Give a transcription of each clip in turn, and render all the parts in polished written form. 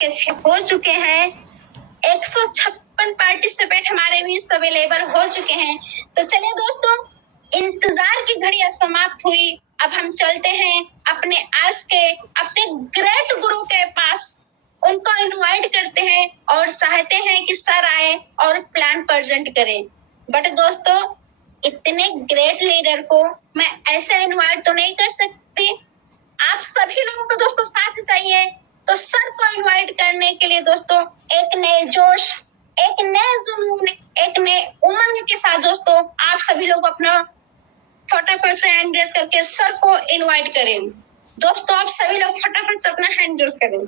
हो चुके हैं। 156 पार्टिसिपेंट हमारे बीच अवेलेबल हो चुके हैं। तो चलिए दोस्तों, इंतजार की घड़ी समाप्त हुई। अब हम चलते हैं अपने आज के अपने ग्रेट गुरु के पास। उनको इनवाइट करते हैं और चाहते हैं कि सर आए और प्लान प्रेजेंट करें। बट दोस्तों, इतने ग्रेट लीडर को मैं ऐसे इनवाइट तो नहीं कर सकती। आप सभी लोगों को दोस्तों साथ चाहिए। तो सर को इनवाइट करने के लिए दोस्तों एक नए जोश, एक नए जुनून, एक नए उमंग के साथ दोस्तों आप सभी लोग अपना फटाफट से हैंड रेस करके सर को इनवाइट करें। दोस्तों आप सभी लोग फटाफट से अपना हैंड रेस करें।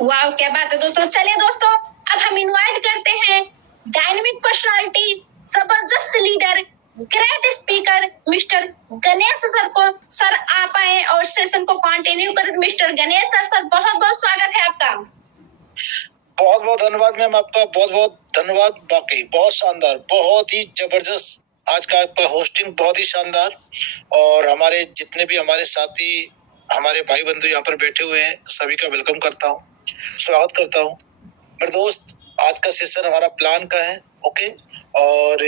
वाह क्या बात है दोस्तों। चलिए दोस्तों, अब हम इनवाइट करते हैं डायनामिक पर्सनालिटी, जबरदस्त leader, great speaker mister Ganesh sir को। सर आप आए और सेशन को कंटिन्यू करें। मिस्टर गणेश सर, सर बहुत बहुत स्वागत है आपका। बहुत बहुत धन्यवाद मैम, आपका बहुत बहुत धन्यवाद। वाकई बहुत शानदार, बहुत ही जबरदस्त आज का आपका होस्टिंग, बहुत ही शानदार। और हमारे जितने भी हमारे साथी, हमारे भाई बंधु यहाँ पर बैठे हुए हैं, सभी का वेलकम करता हूँ, स्वागत करता हूँ। मेरे दोस्त, आज का सेशन हमारा प्लान का है, ओके। और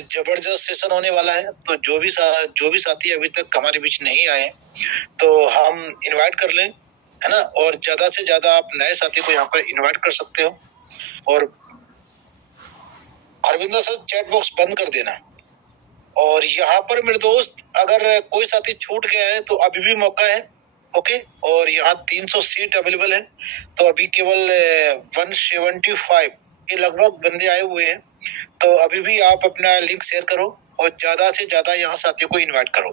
जबरदस्त सेशन होने वाला है। तो जो भी साथी अभी तक हमारे बीच नहीं आए तो हम इनवाइट कर लें, है ना। और ज्यादा से ज्यादा आप नए साथी को यहाँ पर इनवाइट कर सकते हो। और अरविंदर सर, चैट बॉक्स बंद कर देना। और यहाँ पर मेरे दोस्त, अगर कोई साथी छूट गया है तो अभी भी मौका है, ओके। और यहाँ 300 सीट अवेलेबल है। तो अभी केवल 175 ये लगभग बंदे आए हुए हैं। तो अभी भी आप अपना लिंक शेयर करो और ज्यादा से ज्यादा यहाँ साथियों को इन्वाइट करो।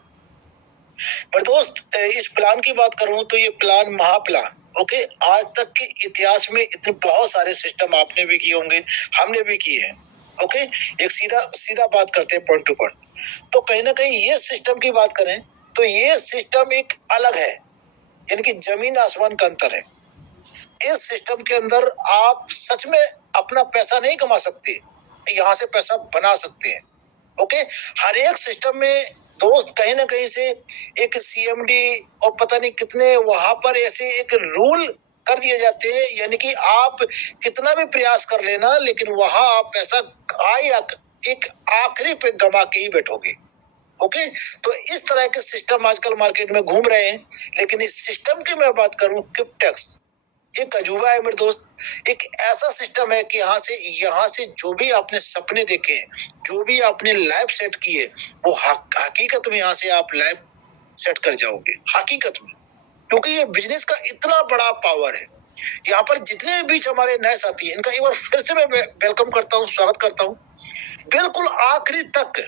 पर दोस्त, इस प्लान की बात करूं तो ये प्लान महाप्लान, ओके। आज तक के इतिहास में इतने बहुत सारे सिस्टम आपने भी किए होंगे, हमने भी किए हैं, ओके। एक सीधा बात करते हैं, पॉइंट टू पॉइंट। तो कहीं ना कहीं ये सिस्टम की बात करें तो ये सिस्टम एक अलग है, यानी कि जमीन आसमान का अंतर है। इस सिस्टम के अंदर आप सच में अपना पैसा नहीं कमा सकते, यहाँ से पैसा बना सकते हैं, ओके। हर एक सिस्टम में दोस्त कहीं ना कहीं से एक सीएमडी और पता नहीं कितने वहां पर ऐसे एक रूल कर दिए जाते हैं, यानी कि आप कितना भी प्रयास कर लेना, लेकिन वहां आप पैसा एक आखिरी पे गमा के ही बैठोगे, ओके। तो इस तरह के सिस्टम आजकल मार्केट में घूम रहे हैं। लेकिन इस सिस्टम की मैं बात करूं, क्रिप्टेक्स एक अजूबा है मेरे दोस्त। एक ऐसा सिस्टम है कि यहाँ से जो भी आपने सपने देखे हैं, जो भी आपने लाइफ सेट किए, वो हकीकत में यहाँ से आप लाइफ सेट कर जाओगे, हकीकत में। क्योंकि ये बिजनेस का इतना बड़ा पावर है। यहाँ पर जितने बीच हमारे नए साथी हैं, इनका एक बार फिर से मैं वेलकम करता हूँ, स्वागत करता हूँ। बिल्कुल आखिरी तक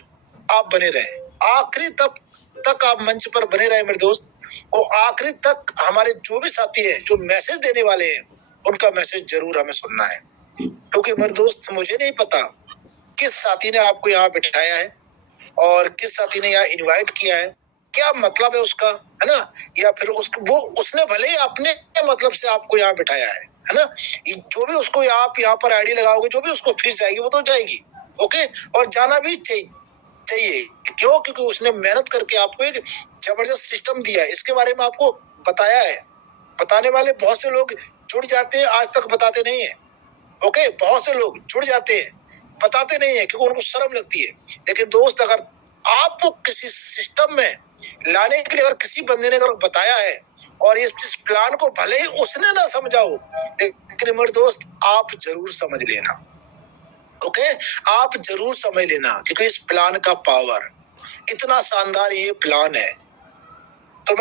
आप बने रहे, आखिरी तक आप मंच पर बने रहे मेरे दोस्त। और आखिरी तक हमारे जो भी साथी हैं, जो मैसेज देने वाले हैं, उनका मैसेज जरूर हमें सुनना है। क्योंकि मेरे दोस्त, मुझे नहीं पता किस साथी ने आपको यहाँ बिठाया है और किस साथी ने यहाँ इनवाइट किया है, क्या मतलब है उसका, है ना। या फिर उसने भले ही अपने मतलब से आपको यहाँ बिठाया है ना। जो भी उसको आप यहाँ पर आईडी लगाओगे, जो भी उसको फीस जाएगी वो तो जाएगी, ओके। और जाना भी चाहिए। क्यों? क्योंकि उसने मेहनत करके आपको एक जबरदस्त सिस्टम दिया है। इसके बारे में आपको बताया है। बताने वाले बहुत से लोग जुड़ जाते हैं, आज तक बताते नहीं है, ओके। बहुत से लोग जुड़ जाते हैं, बताते नहीं है, क्योंकि उनको शर्म लगती है। लेकिन दोस्त, अगर आपको किसी सिस्टम में लाने के लिए अगर किसी बंदे ने अगर बताया है और इस प्लान को भले ही उसने ना समझा हो, लेकिन मेरे दोस्त आप जरूर समझ लेना, ओके। आप जरूर समझ लेना, क्योंकि इस प्लान का पावर इतना शानदार ये प्लान है। तो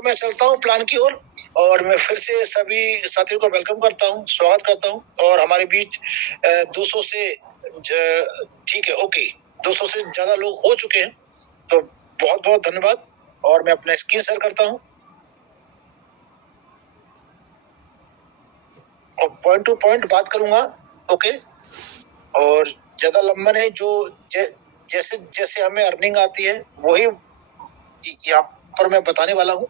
मैं चलता हूँ प्लान की ओर। और मैं फिर से सभी साथियों को वेलकम करता हूँ, स्वागत करता हूँ। और हमारे बीच 200 से ठीक है, ओके, 200 से ज्यादा लोग हो चुके हैं। तो बहुत बहुत धन्यवाद। और मैं अपना स्क्रीन शेयर करता हूँ और पॉइंट टू पॉइंट बात करूंगा, ओके। और ज्यादा लंबा नहीं, जैसे जैसे हमें अर्निंग आती है वही यहाँ पर मैं बताने वाला हूँ।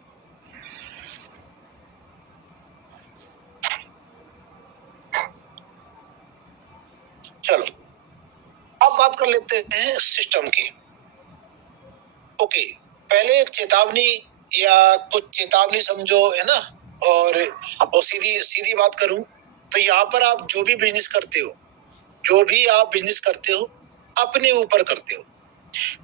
चलो, अब बात कर लेते हैं सिस्टम की, ओके। पहले एक चेतावनी या कुछ चेतावनी समझो, है ना। और सीधी सीधी बात करूं तो यहाँ पर आप जो भी बिजनेस करते हो अपने ऊपर करते हो।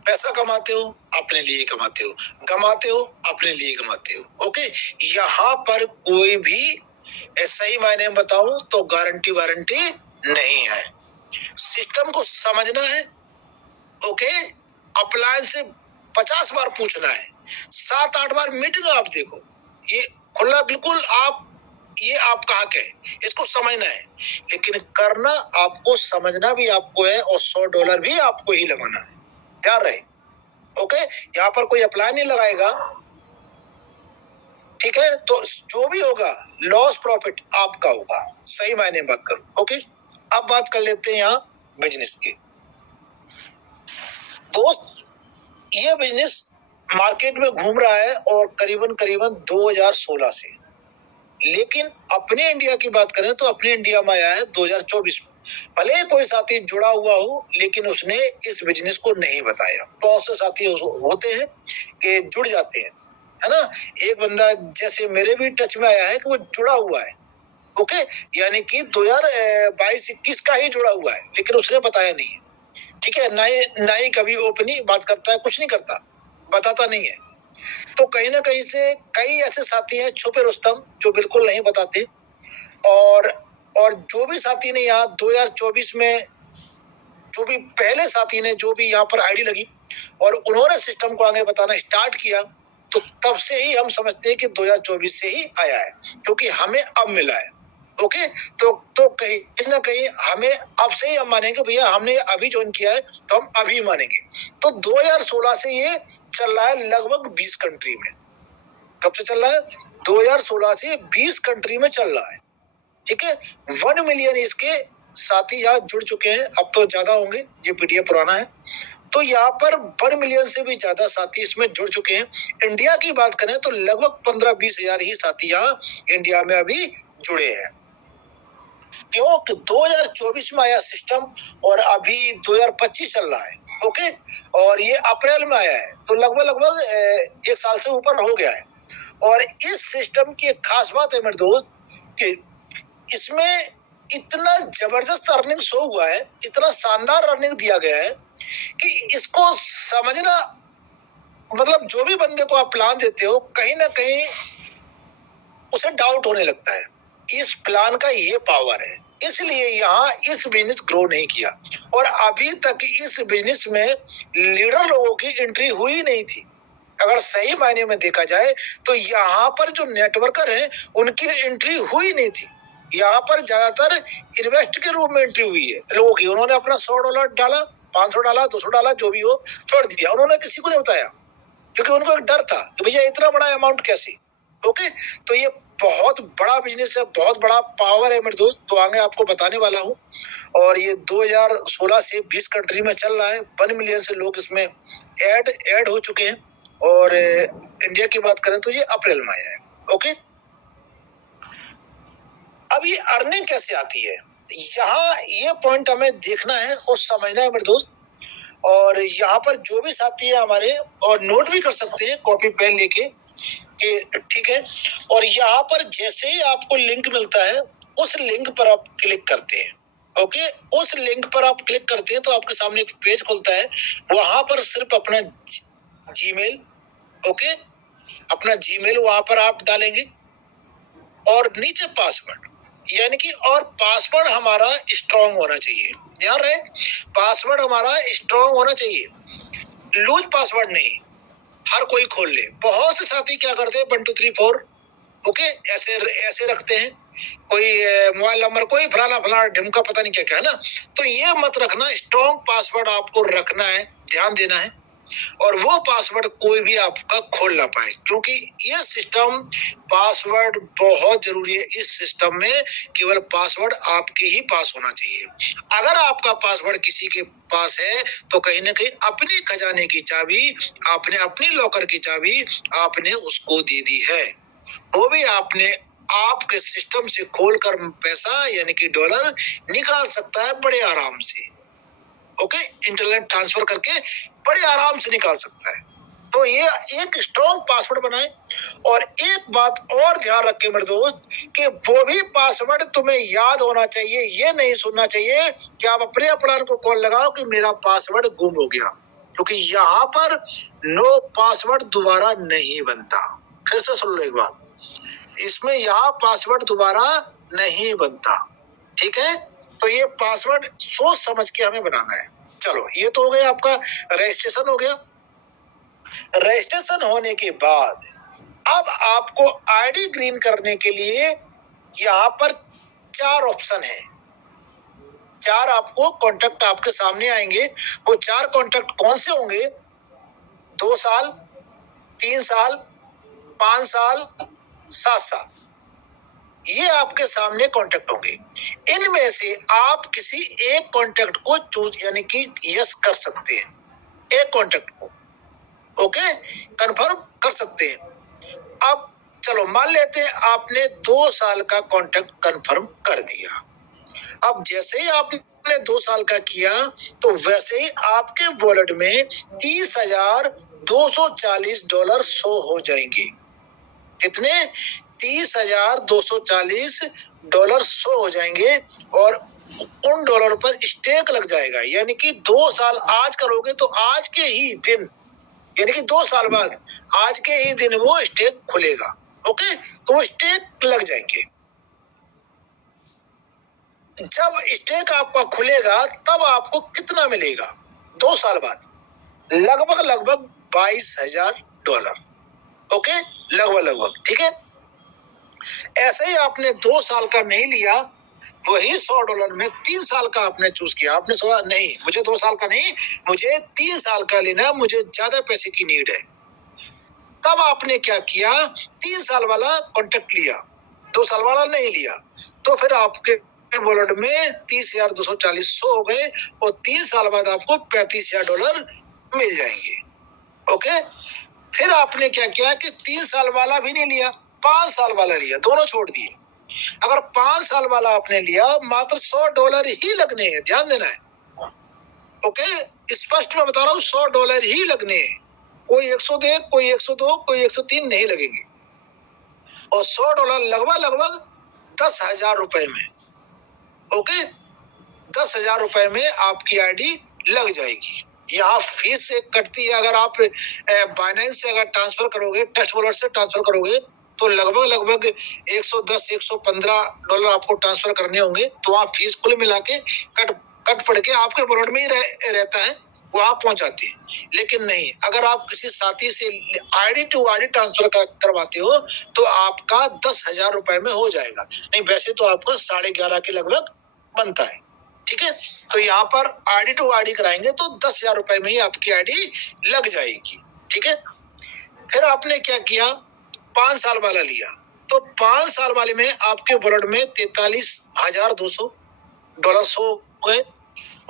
पैसा कमाते हो अपने लिए कमाते हो, कमाते हो अपने लिए कमाते हो। ओके, यहाँ पर कोई भी सही मायने में बताऊं तो गारंटी वारंटी नहीं है। सिस्टम को समझना है। ओके, अप्लायंस से 50 बार पूछना है, 7-8 बार मीटिंग आप देखो, ये खुला बिल्कुल आप, ये आपका हक है, इसको समझना है। लेकिन करना आपको, समझना भी आपको है और $100 भी आपको ही लगाना है, ध्यान रहे। ओके, यहाँ पर कोई अप्लाई नहीं लगाएगा, ठीक है। तो जो भी होगा लॉस प्रॉफिट आपका होगा, सही मायने में बात करूं। ओके, अब बात कर लेते हैं यहाँ बिजनेस की। दोस्त, ये बिजनेस मार्केट में घूम रहा है और करीबन 2016 से, लेकिन अपने इंडिया की बात करें तो अपने इंडिया में आया है 2024 में। भले कोई साथी जुड़ा हुआ हो लेकिन उसने इस बिजनेस को नहीं बताया। बहुत से साथी होते हैं कि जुड़ जाते हैं, है ना। एक बंदा जैसे मेरे भी टच में आया है कि वो जुड़ा हुआ है, ओके, यानी कि 2022-21 का ही जुड़ा हुआ है, लेकिन उसने बताया नहीं है, ठीक है। ना ही कभी ओपनली बात करता है, कुछ नहीं करता, बताता नहीं है। तो कहीं ना कहीं से कई ऐसे साथी हैं छुपे रुस्तम जो बिल्कुल नहीं बताते। और जो भी साथी ने यहाँ 2024 में, जो भी पहले साथी ने जो भी यहाँ पर आईडी लगी और उन्होंने सिस्टम को आगे बताना स्टार्ट किया, तो तब से ही हम समझते हैं कि 2024 से ही आया है, क्योंकि हमें अब मिला है। ओके, तो कहीं ना कहीं हमें अब से ही हम मानेंगे भैया हमने अभी ज्वाइन किया है तो हम अभी मानेंगे। तो 2016 से ये चल रहा है लगभग 20 कंट्री में। कब से चल रहा है? 2016 से 20 कंट्री में चल रहा है, ठीक है। 1 मिलियन इसके साथी यहाँ जुड़ चुके हैं, अब तो ज्यादा होंगे, ये पीडीएफ पुराना है। तो यहाँ पर 1 मिलियन से भी ज्यादा साथी इसमें जुड़ चुके हैं। इंडिया की बात करें तो लगभग 15-20 हजार ही साथी यहाँ इंडिया में अभी जुड़े हैं। क्यों? 2024 में आया सिस्टम और अभी 2025 चल रहा है, ओके, और ये अप्रैल में आया है, तो लगभग 1 साल से ऊपर हो गया है। और इस सिस्टम की एक खास बात है मेरे दोस्त कि इसमें इतना जबरदस्त अर्निंग शो हुआ है, इतना शानदार अर्निंग दिया गया है कि इसको समझना, मतलब जो भी बंदे को आप प्लान देते हो कहीं ना कहीं उसे डाउट होने लगता है। इस प्लान का ये पावर है, इसलिए यहाँ इस बिजनेस ग्रो नहीं किया और अभी तक इस बिजनेस में लीडर लोगों की एंट्री हुई नहीं थी। अगर सही मायने में देखा जाए तो यहाँ पर जो नेटवर्कर हैं उनकी एंट्री हुई नहीं थी। यहाँ पर ज्यादातर इन्वेस्ट के रूप में एंट्री हुई है लोगों की। उन्होंने अपना $100 डाला, 500 डाला, 200 डाला, जो भी हो, छोड़ दिया। उन्होंने किसी को नहीं बताया क्योंकि उनको एक डर था कि भैया इतना बड़ा अमाउंट कैसे। ओके, तो ये बहुत बड़ा बिजनेस है, बहुत बड़ा पावर है मेरे दोस्त, तो आगे आपको बताने वाला हूँ। और ये 2016 से 20 कंट्री में चल रहा है। 1 मिलियन से लोग इसमें ऐड हो चुके हैं। और इंडिया की बात करें तो ये अप्रैल में आया है। ओके, अब ये अर्निंग कैसे आती है, यहाँ ये पॉइंट हमें देखना है और समझना है मेरे दोस्त। और यहाँ पर जो भी साथी है हमारे, और नोट भी कर सकते हैं कॉपी पेन लेके कि ठीक है। और यहाँ पर जैसे ही आपको लिंक मिलता है उस लिंक पर आप क्लिक करते हैं। ओके, उस लिंक पर आप क्लिक करते हैं तो आपके सामने एक पेज खुलता है। वहां पर सिर्फ अपना जीमेल, ओके, अपना जीमेल वहां पर आप डालेंगे और नीचे पासवर्ड, यानी कि, और पासवर्ड हमारा स्ट्रॉन्ग होना चाहिए। ध्यान रहे, पासवर्ड हमारा स्ट्रॉन्ग होना चाहिए, लूज पासवर्ड नहीं, हर कोई खोल ले। बहुत से साथी क्या करते हैं 1 2 3 4, ओके, ऐसे रखते हैं, कोई मोबाइल नंबर, कोई फलाना ढिमका, पता नहीं क्या क्या है ना। तो ये मत रखना, स्ट्रॉन्ग पासवर्ड आपको रखना है, ध्यान देना है। और वो पासवर्ड कोई भी आपका खोल ना पाए, क्योंकि ये सिस्टम, पासवर्ड बहुत जरूरी है। इस सिस्टम में केवल पासवर्ड आपके ही पास होना चाहिए। अगर आपका पासवर्ड किसी के पास है तो कहीं ना कहीं अपने खजाने की चाबी, आपने अपनी लॉकर की चाबी आपने उसको दे दी है। वो भी आपने आपके सिस्टम से खोलकर पैसा यानी कि डॉलर निकाल सकता है बड़े आराम से। ओके, इंटरनेट ट्रांसफर करके बड़े आराम से निकाल सकता है। तो ये एक स्ट्रॉन्ग पासवर्ड बनाए। और एक बात और ध्यान रखें मेरे दोस्त कि वो भी पासवर्ड तुम्हें याद होना चाहिए। ये नहीं सुनना चाहिए कि आप अपने अपलाइन को कॉल लगाओ कि मेरा पासवर्ड गुम हो गया, क्योंकि यहाँ पर नो पासवर्ड दोबारा नहीं बनता। फिर से सुन लो एक बात, इसमें यहाँ पासवर्ड दोबारा नहीं बनता, ठीक है। तो ये पासवर्ड सोच समझ के हमें बनाना है। चलो ये तो हो गया, आपका रजिस्ट्रेशन हो गया। रजिस्ट्रेशन होने के बाद अब आपको आईडी ग्रीन करने के लिए यहाँ पर 4 ऑप्शन है। 4 आपको कॉन्टेक्ट आपके सामने आएंगे। वो 4 कॉन्टेक्ट कौन से होंगे? 2 साल, 3 साल, 5 साल, 7 साल, ये आपके सामने कॉन्टेक्ट होंगे। इनमें से आप किसी एक कॉन्टेक्ट को चूज यानी कि यस कर सकते हैं, एक कॉन्टेक्ट को ओके कंफर्म कर सकते हैं। अब चलो मान लेते हैं आपने 2 साल का कॉन्ट्रैक्ट कंफर्म कर दिया। अब जैसे ही आपने 2 साल का किया तो वैसे ही आपके वॉलेट में $30,240 शो हो जाएंगे। कितने? $30,240 शो हो जाएंगे और उन डॉलर पर स्टेक लग जाएगा। यानी कि 2 साल आज करोगे तो आज के ही दिन यानी कि 2 साल बाद आज के ही दिन वो स्टेक खुलेगा। ओके, तो वो स्टेक लग जाएंगे। जब स्टेक आपका खुलेगा तब आपको कितना मिलेगा? 2 साल बाद लगभग $22,000। ओके, लगभग, ठीक है। ऐसे ही आपने 2 साल का नहीं लिया, वही $100 में 3 साल का आपने चूज किया। आपने सोचा नहीं मुझे 2 साल का नहीं, मुझे 3 साल का लेना, मुझे ज्यादा पैसे की नीड है। तब आपने क्या किया? 3 साल वाला कॉन्ट्रैक्ट लिया, 2 साल वाला नहीं लिया। तो फिर आपके वॉलेट में $30,240 हो गए और 3 साल बाद आपको $35,000 मिल जाएंगे। ओके, फिर आपने क्या किया कि 3 साल वाला भी नहीं लिया, 5 साल वाला लिया, दोनों छोड़ दिए। अगर 5 साल वाला आपने लिया मात्र $100 ही लगने हैं, ध्यान देना है। ओके, स्पष्ट मैं बता रहा हूँ, $100 ही लगने हैं। कोई 100 दे, कोई 102, कोई 103 नहीं लगेंगे। और $100 लगभग 10,000 रुपए में। ओके, 10,000 रुपए में आपकी आईडी लग जाएगी। यहाँ फीस से कटती है। अगर आप बाइनेंस से अगर ट्रांसफर करोगे, ट्रस्ट वॉलेट से ट्रांसफर करोगे तो लगभग $110-115 आपको ट्रांसफर करने होंगे। तो वहाँ फीस कुल मिला के कट पड़ के आपके वॉलेट में ही रहता है, वहां पहुंच जाती है। लेकिन नहीं, अगर आप किसी साथी से आईडी टू आईडी ट्रांसफर करवाते हो तो आपका 10,000 रुपए में हो जाएगा। नहीं, वैसे तो आपका 11.5 के लगभग बनता है, ठीक है। तो यहाँ पर आईडी टू आईडी कराएंगे तो 10,000 रुपए में ही आपकी आईडी लग जाएगी, ठीक है। फिर आपने क्या किया? 5 साल वाला लिया। तो 5 साल वाले में आपके वॉलेट में $43,200 हो गए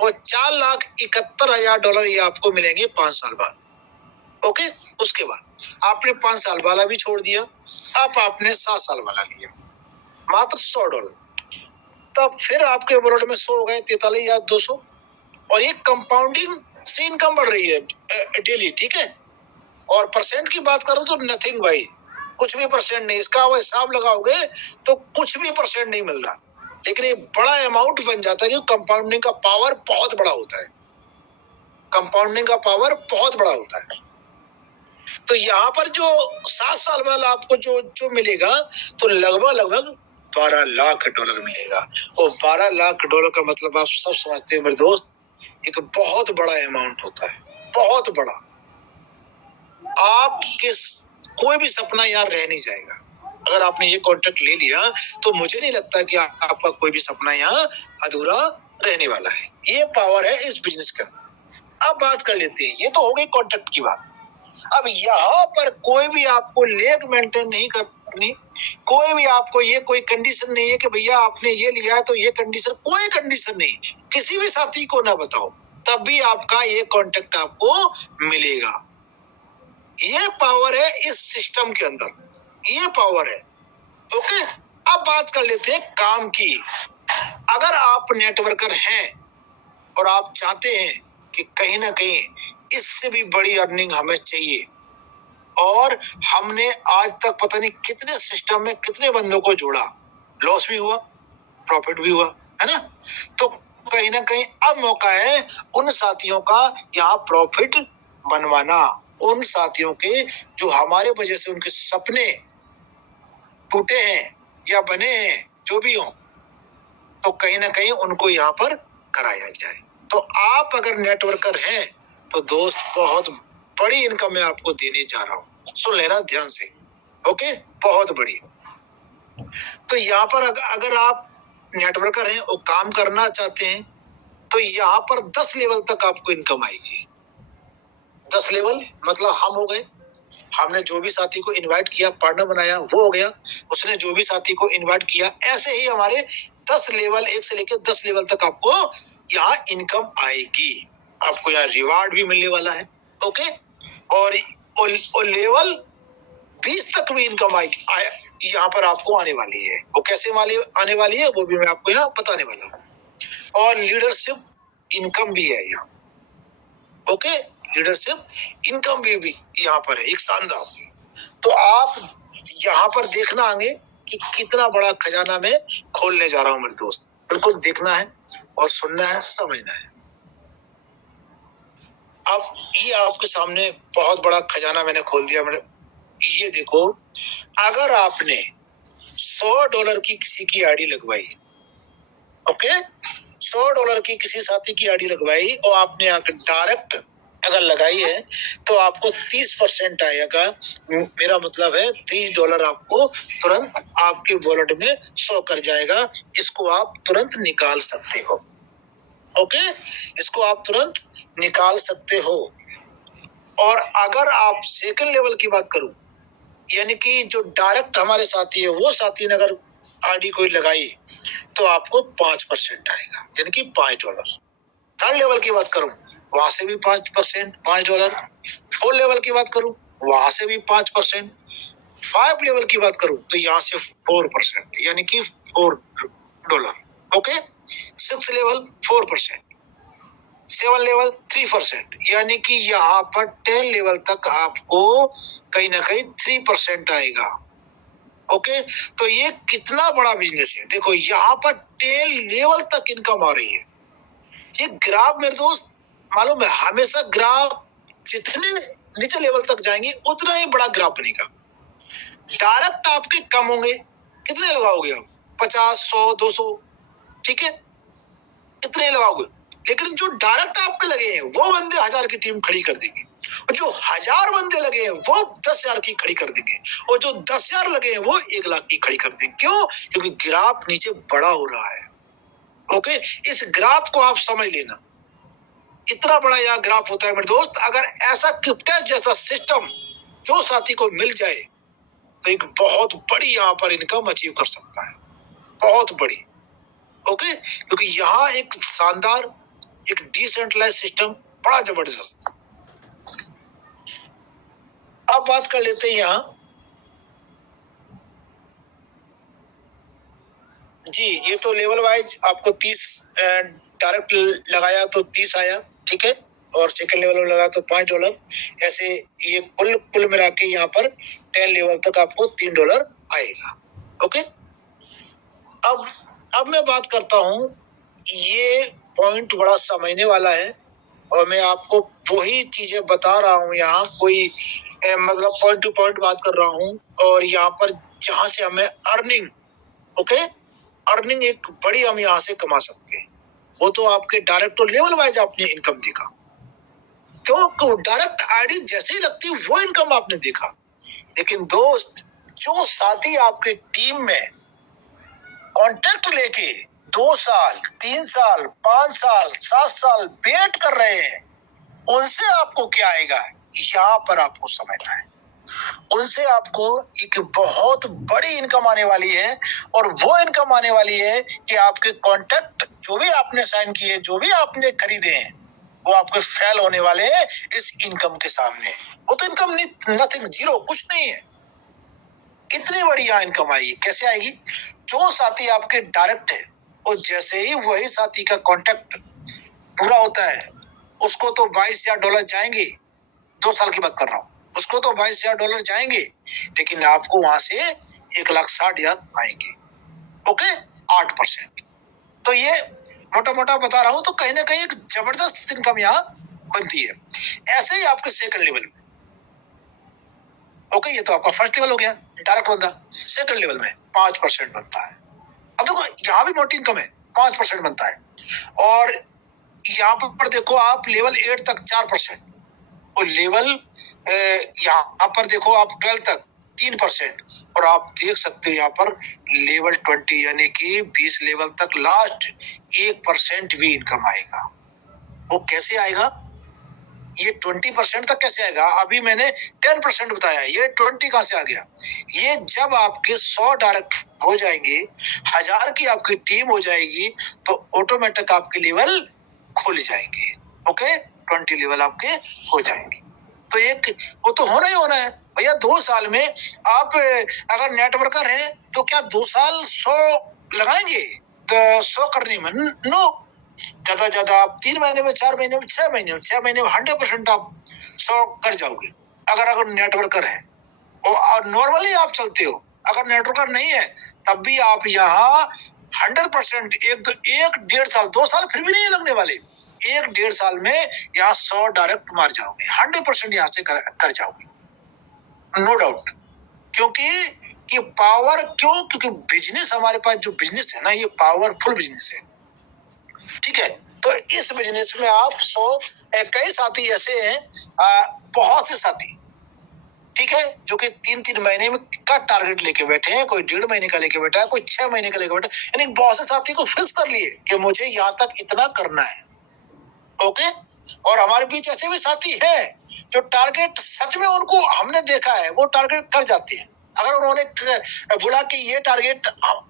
और $4,71,000 ये आपको मिलेंगे 5 साल बाद। ओके, उसके बाद आपने 5 साल वाला भी छोड़ दिया। अब आपने 7 साल वाला लिया, मात्र $100। तब फिर आपके वॉलेट में 100 हो गए, 43,200। और ये कंपाउंडिंग से इनकम बढ़ रही है डेली, ठीक है। और परसेंट की बात करूं तो नथिंग भाई, कुछ भी परसेंट नहीं। इसका वो हिसाब लगाओगे तो कुछ भी परसेंट नहीं मिल रहा। लेकिन ये बड़ा अमाउंट बन जाता है क्योंकि कंपाउंडिंग का पावर बहुत बड़ा होता है। कंपाउंडिंग का पावर बहुत बड़ा होता है। तो यहाँ पर जो 7 साल वाला आपको जो मिलेगा तो लगभग $12 लाख मिलेगा। और $12 लाख का मतलब आप सब समझते हैं मेरे दोस्त, एक बहुत बड़ा अमाउंट होता है, बहुत बड़ा। आपके कोई भी सपना यार रह नहीं जाएगा। अगर आपने ये कॉन्ट्रैक्ट ले लिया तो मुझे नहीं लगता कि आपका कोई भी सपना यहाँ अधूरा रहने वाला है। ये पावर है इस बिजनेस के अंदर। अब बात कर लेते हैं, ये तो हो गई कॉन्ट्रैक्ट की बात। अब यहाँ पर कोई भी आपको लेग मेंटेन नहीं करनी, कोई भी आपको ये कोई कंडीशन नहीं है कि भैया आपने ये लिया है तो ये कंडीशन, कोई कंडीशन नहीं। किसी भी साथी को ना बताओ, तब भी आपका ये कॉन्ट्रैक्ट आपको मिलेगा। ये पावर है इस सिस्टम के अंदर, ये पावर है। ओके, अब बात कर लेते हैं काम की। अगर आप नेटवर्कर हैं और आप चाहते हैं कि कहीं ना कहीं इससे भी बड़ी अर्निंग हमें चाहिए, और हमने आज तक पता नहीं कितने सिस्टम में कितने बंदों को जोड़ा, लॉस भी हुआ, प्रॉफिट भी हुआ, है ना। तो कहीं ना कहीं अब मौका है उन साथियों का यहाँ प्रॉफिट बनवाना, उन साथियों के जो हमारे वजह से उनके सपने टूटे हैं या बने हैं, जो भी हो, तो कहीं ना कहीं उनको यहाँ पर कराया जाए। तो आप अगर नेटवर्कर हैं तो दोस्त बहुत बड़ी इनकम मैं आपको देने जा रहा हूँ, सुन लेना ध्यान से, ओके, बहुत बड़ी। तो यहाँ पर अगर आप नेटवर्कर हैं और काम करना चाहते हैं तो यहाँ पर 10 लेवल तक आपको इनकम आएगी। 10 लेवल मतलब हम हो गए, हमने जो भी साथी को इनवाइट किया, पार्टनर बनाया, वो हो गया, उसने जो भी साथी को इनवाइट किया, ऐसे ही हमारे 10 लेवल, 1 से लेकर 10 लेवल तक आपको यहाँ इनकम आएगी। आपको यहाँ रिवार्ड भी मिलने वाला है, ओके, और लेवल 20 तक भी इनकम आएगी, यहाँ पर आपको आने वाली है। वो कैसे आने वाली है वो भी मैं आपको यहाँ बताने वाला हूँ। और लीडरशिप इनकम भी है यहाँ, ओके, लीडरशिप इनकम भी यहाँ पर है, एक शानदार। तो आप यहाँ पर देखना आगे कि कितना बड़ा खजाना मैं खोलने जा रहा हूँ मेरे दोस्त, बिल्कुल देखना है और सुनना है, समझना है। अब ये आपके सामने बहुत बड़ा खजाना मैंने खोल दिया मेरे, ये देखो, अगर आपने $100 की किसी की आईडी लगवाई, ओके, $100 की किसी साथी की आईडी लगवाई और आपने आकर डायरेक्ट अगर लगाई है तो आपको 30% आएगा। मेरा मतलब है $30 आपको तुरंत आपके वॉलेट में शो कर जाएगा। इसको आप तुरंत निकाल सकते हो, ओके, इसको आप तुरंत निकाल सकते हो। और अगर आप सेकंड लेवल की बात करूं, यानी कि जो डायरेक्ट हमारे साथी है, वो साथी ने अगर आईडी कोई लगाई तो आपको 5% आएगा, यानी कि $5। थर्ड लेवल की बात करूं, वहां से भी 5%, $5। 4 लेवल की बात करूं, वहां से भी 5%। 5 लेवल की बात करूं तो यहाँ से 4%, यानी कि $4, ओके। 6 लेवल 4%, 7 लेवल 3%, यानी कि यहाँ पर 10 लेवल तक आपको कहीं ना कहीं 3% आएगा, ओके। तो ये कितना बड़ा बिजनेस है, देखो यहाँ पर 10 लेवल तक इनकम आ रही है। ये ग्राफ मेरे दोस्त मालूम है, हमेशा ग्राफ जितने नीचे लेवल तक जाएंगे उतना ही बड़ा ग्राफ बनेगा। डायरेक्ट आपके कम होंगे, कितने लगाओगे आप, 50, 100, 200, ठीक है, इतने लगाओगे। लेकिन जो डायरेक्ट आपके लगे हैं वो बंदे 1000 की टीम खड़ी कर देंगे, और जो 1000 बंदे लगे हैं वो 10,000 की खड़ी कर देंगे, और जो 10,000 लगे हैं वो 1 लाख की खड़ी कर देंगे। क्यों? क्योंकि ग्राफ नीचे बड़ा हो रहा है, ओके। इस ग्राफ को आप समझ लेना, इतना बड़ा यहाँ ग्राफ होता है मेरे दोस्त। अगर ऐसा क्रिप्टो जैसा सिस्टम जो साथी को मिल जाए तो एक बहुत बड़ी यहाँ पर इनकम अचीव कर सकता है, बहुत बड़ी, ओके। क्योंकि यहाँ एक शानदार, एक डिसेंट्रलाइज सिस्टम, बड़ा जबरदस्त। अब बात कर लेते हैं यहाँ जी, ये तो लेवल वाइज आपको 30 डायरेक्ट लगाया तो 30 आया, ठीक है, और सेकंड लेवल में लगा तो $5, ऐसे ये कुल मिला के यहाँ पर 10 लेवल तक आपको $3 आएगा, ओके। अब मैं बात करता हूँ, ये पॉइंट बड़ा समझने वाला है और मैं आपको वही चीजें बता रहा हूँ यहाँ, कोई मतलब पॉइंट टू पॉइंट बात कर रहा हूँ। और यहाँ पर जहां से हमें अर्निंग, ओके, अर्निंग एक बड़ी हम यहाँ से कमा सकते हैं। वो तो आपके डायरेक्ट लेवल वाइज आपने इनकम देखा, क्यों डायरेक्ट आईडी जैसे ही लगती वो इनकम आपने देखा। लेकिन दोस्त, जो साथी आपके टीम में कॉन्ट्रैक्ट लेके 2 साल, 3 साल, 5 साल, 7 साल वेट कर रहे हैं, उनसे आपको क्या आएगा, यहाँ पर आपको समझना है। उनसे आपको एक बहुत बड़ी इनकम आने वाली है, और वो इनकम आने वाली है कि आपके कॉन्ट्रैक्ट जो भी आपने साइन किए, जो भी आपने खरीदे हैं, वो आपके फेल होने वाले हैं इस इनकम के सामने। वो तो इनकम नथिंग, जीरो, कुछ नहीं है। इतनी बड़ी यहाँ इनकम आएगी, कैसे आएगी? जो साथी आपके डायरेक्ट है, और जैसे ही वही साथी का कॉन्ट्रैक्ट पूरा होता है, उसको तो $22,000 जाएंगे। 2 साल की बात कर रहा हूँ, उसको तो $22,000 जाएंगे, लेकिन आपको वहां से 1,60,000 आएंगे। ओके, 8%। तो ये मोटा मोटा बता रहा हूं, तो कहीं ना कहीं एक जबरदस्त इनकम यहाँ बनती है। ऐसे ही आपके सेकंड लेवल में, ओके, ये तो आपका फर्स्ट लेवल हो गया, डायरेक्ट बंदा। सेकंड लेवल में 5% बनता है। अब देखो यहाँ भी मोटी इनकम है, 5% बनता है। और यहाँ पर देखो आप लेवल 8 तक 4%, और लेवल यहाँ पर देखो आप 12 तक 3%, और आप देख सकते हो यहाँ पर लेवल 20 यानी कि 20 लेवल तक लास्ट 1% भी इनकम आएगा। वो कैसे आएगा? ये 20% तक कैसे आएगा? अभी मैंने 10% बताया, ये 20 कहां से आ गया? ये जब आपके 100 डायरेक्ट हो जाएंगे, 1000 की आपकी टीम हो जाएगी, तो ऑटोमेटिक आपके लेवल खुल जाएंगे। ओके, 20 लेवल आपके हो जाएंगे। तो एक वो तो होना ही होना है भैया। 2 साल में आप अगर नेटवर्कर हैं तो क्या 2 साल 100 लगाएंगे? तो 100 करने में नो, ज्यादा आप 3 महीने में, 4 महीने में, 6 महीने में, 6 महीने में 100% आप 100 कर जाओगे अगर नेटवर्कर है। और नॉर्मली आप चलते हो, अगर नेटवर्कर नहीं है तब भी आप यहाँ 100% 1-1.5 साल, 2 साल फिर भी नहीं लगने वाले, 1-1.5 साल में यहाँ 100 डायरेक्ट मार जाओगे, 100% यहाँ से कर जाओगे, नो डाउट। क्योंकि ये पावर, क्योंकि बिजनेस, हमारे पास जो बिजनेस है ना, ये पावरफुल बिजनेस है। ठीक है, तो इस बिजनेस में आप 100 कई साथी ऐसे हैं, बहुत से साथी, ठीक है, जो कि 3-3 महीने में का टारगेट लेके बैठे हैं, कोई 1.5 महीने का लेके बैठा है, कोई 6 महीने का लेके बैठा है, यानी बहुत से साथी को फिक्स कर लिए कि मुझे यहाँ तक इतना करना है। ओके, और हमारे बीच ऐसे भी साथी हैं जो टारगेट सच में उनको हमने देखा है, वो टारगेट कर जाते हैं। अगर उन्होंने बोला कि ये टारगेट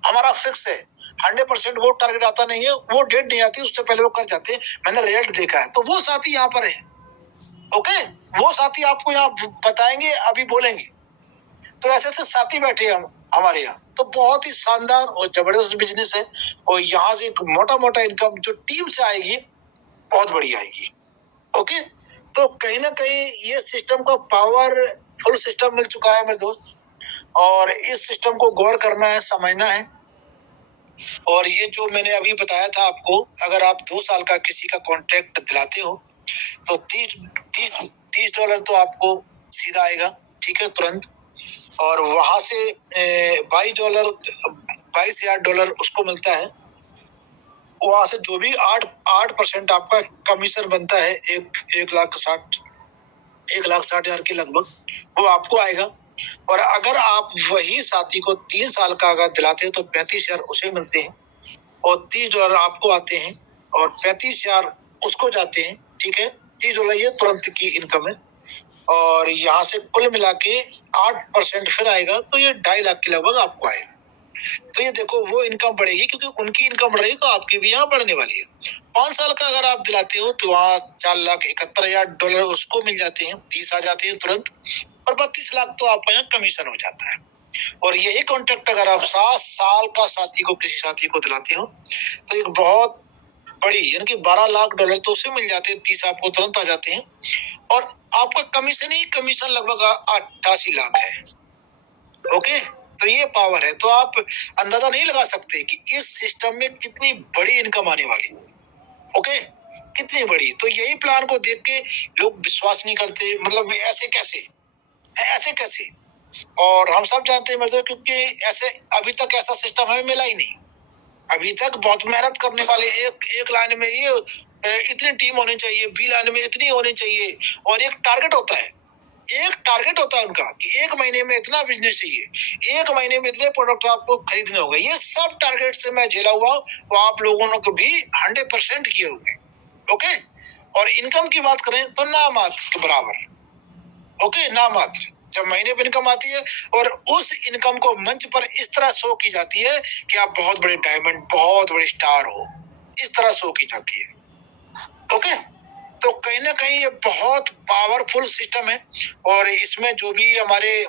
हमारा फिक्स है, 100% वो टारगेट आता नहीं है, वो डेट नहीं आती, उससे पहले वो कर जाते हैं, मैंने रिजल्ट देखा है। तो वो साथी यहाँ पर है। ओके, वो साथी आपको यहाँ बताएंगे, अभी बोलेंगे। तो ऐसे ऐसे साथी बैठे हैं हमारे यहाँ। तो बहुत ही शानदार और जबरदस्त बिजनेस है, और यहाँ से एक मोटा मोटा इनकम जो टीम से आएगी बहुत बड़ी आएगी। ओके, तो कहीं ना कहीं ये सिस्टम का पावरफुल सिस्टम मिल चुका है मेरे दोस्त, और इस सिस्टम को गौर करना है, समझना है। और ये जो मैंने अभी बताया था आपको, अगर आप 2 साल का किसी का कॉन्ट्रैक्ट दिलाते हो तो $30 तो आपको सीधा आएगा, ठीक है, तुरंत। और वहां से $22,000 उसको मिलता है। वहां से जो भी 8% आपका कमीशन बनता है, 1,60,000 के लगभग, वो आपको आएगा। और अगर आप वही साथी को 3 साल का अगर दिलाते हैं तो 35,000 उसे मिलते हैं, और $30 आपको आते हैं, और 35,000 उसको जाते हैं। ठीक है, $30 ये तुरंत की इनकम है। और यहाँ से कुल मिला के 8% फिर आएगा, तो ये 2.5 लाख के लगभग आपको आएगा। तो ये देखो, वो इनकम बढ़ेगी, क्योंकि उनकी इनकम बढ़ेगी तो आपकी भी यहाँ बढ़ने वाली है। 5 साल का अगर आप दिलाते हो तो वहाँ $4,71,000 उसको मिल जाते हैं, 30 आ जाते हैं तुरंत, और 32 लाख तो आपका यहाँ कमीशन हो जाता है। और यही कॉन्ट्रैक्ट अगर आप 7 साल का साथी को, किसी साथी को दिलाते हो, तो एक बहुत बड़ी, यानी कि $12 लाख तो उसे मिल जाते हैं, 30 आपको तुरंत आ जाते हैं, और आपका कमीशन ही कमीशन लगभग 88 लाख है। ओके, तो ये पावर है। तो आप अंदाजा नहीं लगा सकते कि इस सिस्टम में कितनी बड़ी इनकम आने वाली। ओके, कितनी बड़ी। तो यही प्लान को देख के लोग विश्वास नहीं करते, मतलब ऐसे कैसे। और हम सब जानते हैं मतलब, क्योंकि ऐसे अभी तक ऐसा सिस्टम हमें मिला ही नहीं। अभी तक बहुत मेहनत करने वाले, एक लाइन में ये इतनी टीम होनी चाहिए, बी लाइन में इतनी होनी चाहिए, और एक टारगेट होता है उनका कि 1 महीने में इतना बिजनेस चाहिए, 1 महीने में इतने प्रोडक्ट आपको खरीदने होंगे। ये सब टारगेट से मैं झेला हुआ, वो आप लोगों ने भी 100% किए होंगे। ओके, और इनकम की बात करें तो ना मात्र के बराबर। ओके, ना मात्र जब महीने पर इनकम आती है, और उस इनकम को मंच पर इस तरह शो की जाती है कि आप बहुत बड़े डायमंड, बहुत बड़े स्टार हो, इस तरह शो की जाती है। ओके, तो कहीं ना कहीं ये बहुत पावरफुल सिस्टम है। और इसमें जो भी हमारे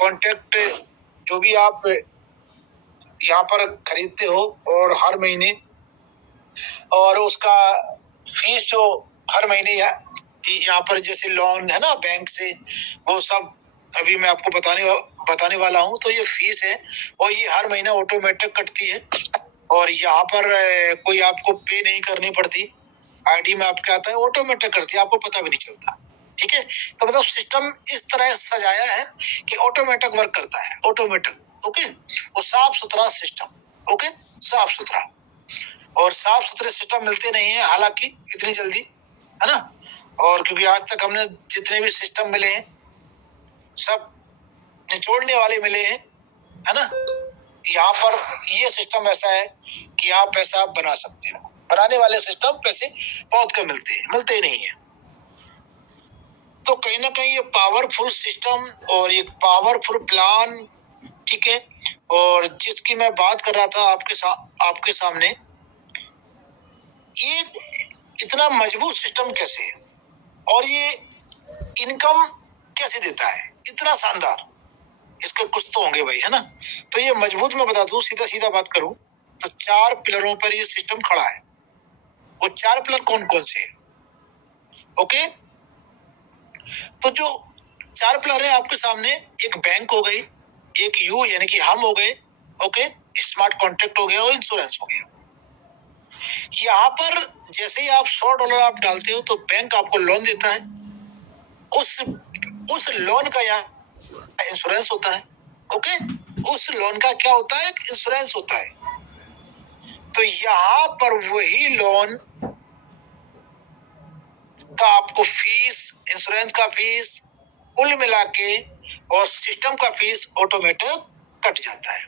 कॉन्ट्रैक्ट, जो भी आप यहाँ पर खरीदते हो, और हर महीने, और उसका फीस जो हर महीने यहाँ पर जैसे लोन है ना बैंक से, वो सब अभी मैं आपको बताने वाला हूँ। तो ये फीस है और ये हर महीना ऑटोमेटिक कटती है और यहाँ पर कोई आपको पे नहीं करनी पड़ती। आईडी में आपके आता है, ऑटोमेटिक करती है, आपको पता भी नहीं चलता। ठीक है, तो मतलब सिस्टम इस तरह सजाया है कि ऑटोमेटिक वर्क करता है, ऑटोमेटिक। ओके, और साफ सुथरा सिस्टम। ओके, साफ सुथरा, और साफ सुथरे सिस्टम मिलते नहीं है हालांकि इतनी जल्दी, है ना। और क्योंकि आज तक हमने जितने भी सिस्टम मिले हैं सब निचोड़ने वाले मिले हैं, है ना। यहाँ पर ये सिस्टम ऐसा है कि आप पैसा बना सकते हो। बनाने वाले सिस्टम पैसे बहुत कम मिलते ही नहीं है। तो कहीं ना कहीं ये पावरफुल सिस्टम और एक पावरफुल प्लान, ठीक है, और जिसकी मैं बात कर रहा था आपके सामने, ये इतना मजबूत सिस्टम कैसे है और ये इनकम कैसे देता है इतना शानदार, इसके कुछ तो होंगे भाई, है ना। तो ये मजबूत मैं बता दूं, सीधा सीधा बात करूं तो 4 पिलरों पर ये सिस्टम खड़ा है। वो 4 पिलर कौन कौन से हैं? ओके, तो जो 4 पिलर है आपके सामने, एक बैंक हो गई, एक यू यानी कि हम हो गए, ओके, स्मार्ट कॉन्ट्रैक्ट हो गया और इंश्योरेंस हो गया। यहाँ पर जैसे ही आप $100 आप डालते हो तो बैंक आपको लोन देता है, उस लोन का यहाँ इंश्योरेंस होता है। ओके, उस लोन का क्या होता है? इंश्योरेंस होता है। तो यहाँ पर वही लोन का आपको फीस, इंश्योरेंस का फीस, कुल मिला के और सिस्टम का फीस ऑटोमेटिक कट जाता है।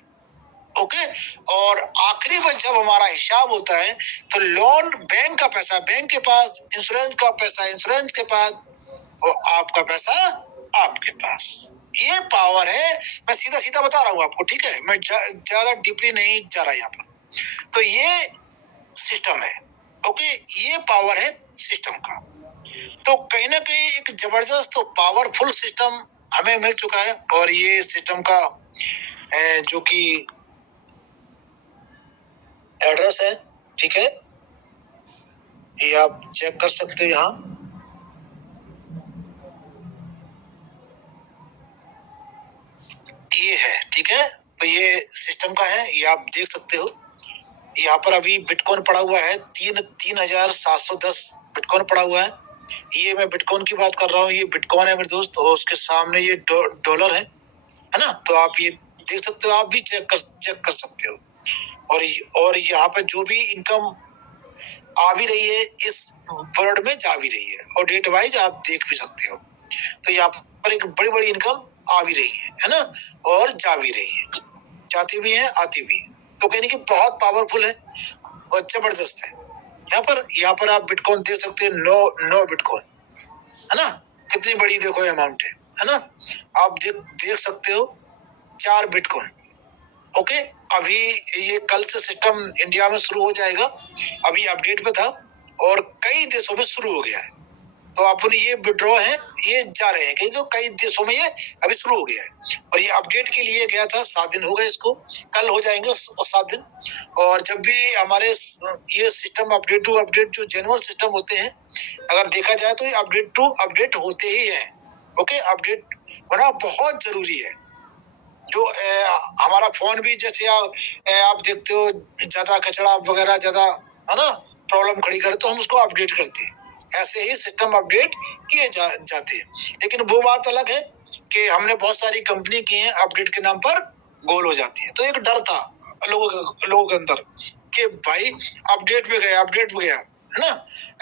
ओके, और आखिरी में जब हमारा हिसाब होता है तो लोन बैंक का पैसा बैंक के पास, इंश्योरेंस का पैसा इंश्योरेंस के पास और आपका पैसा आपके पास। ये पावर है, मैं सीधा सीधा बता रहा हूँ आपको, ठीक है, मैं ज्यादा डीपली नहीं जा रहा यहाँ पर। तो ये सिस्टम है। ओके, ये पावर है सिस्टम का। तो कहीं ना कहीं एक जबरदस्त तो पावरफुल सिस्टम हमें मिल चुका है और ये सिस्टम का जो कि एड्रेस है, ठीक है, ये आप चेक कर सकते हो यहाँ। ये है, ठीक है, तो ये सिस्टम का है, ये आप देख सकते हो। यहाँ पर अभी बिटकॉइन पड़ा हुआ है, 3,710 बिटकॉइन पड़ा हुआ है। ये मैं बिटकॉइन की बात कर रहा हूँ, ये बिटकॉइन है मेरे दोस्त, और उसके सामने ये डॉलर है ना। तो आप ये देख सकते हो, आप भी चेक कर सकते हो। और यहाँ पे जो भी इनकम आ भी रही है इस वर्ड में जा भी रही है, और डेट वाइज आप देख भी सकते हो। तो यहाँ पर एक बड़ी बड़ी इनकम आ भी रही है ना, और जा भी रही है, जाती भी है आती भी है। तो कहने की बहुत पावरफुल है और जबरदस्त है। यहाँ पर आप बिटकॉइन देख सकते हैं, नो बिटकॉइन, है ना, कितनी बड़ी देखो अमाउंट है ना। आप देख सकते हो 4 बिटकॉइन। ओके, अभी ये कल से सिस्टम इंडिया में शुरू हो जाएगा, अभी अपडेट पे था और कई देशों में शुरू हो गया है। तो अपन ये विड्रॉ है, ये जा रहे हैं कहीं, तो कई देशों में ये अभी शुरू हो गया है और ये अपडेट के लिए गया था, 7 दिन हो गए इसको, कल हो जाएंगे 7 दिन। और जब भी हमारे ये सिस्टम अपडेट टू अपडेट जो जेन्युइन सिस्टम होते हैं, अगर देखा जाए तो ये अपडेट टू अपडेट होते ही है। ओके, अपडेट होना बहुत जरूरी है। जो हमारा फोन भी जैसे आप देखते हो ज्यादा कचरा वगैरह ज्यादा, है ना, प्रॉब्लम खड़ी करे तो हम उसको अपडेट करते हैं, ऐसे ही सिस्टम अपडेट किए जाते हैं। लेकिन वो बात अलग है कि हमने बहुत सारी कंपनी की हैं, अपडेट के नाम पर गोल हो जाती है। तो एक डर था लोगों के अंदर कि भाई अपडेट पे गया, है ना।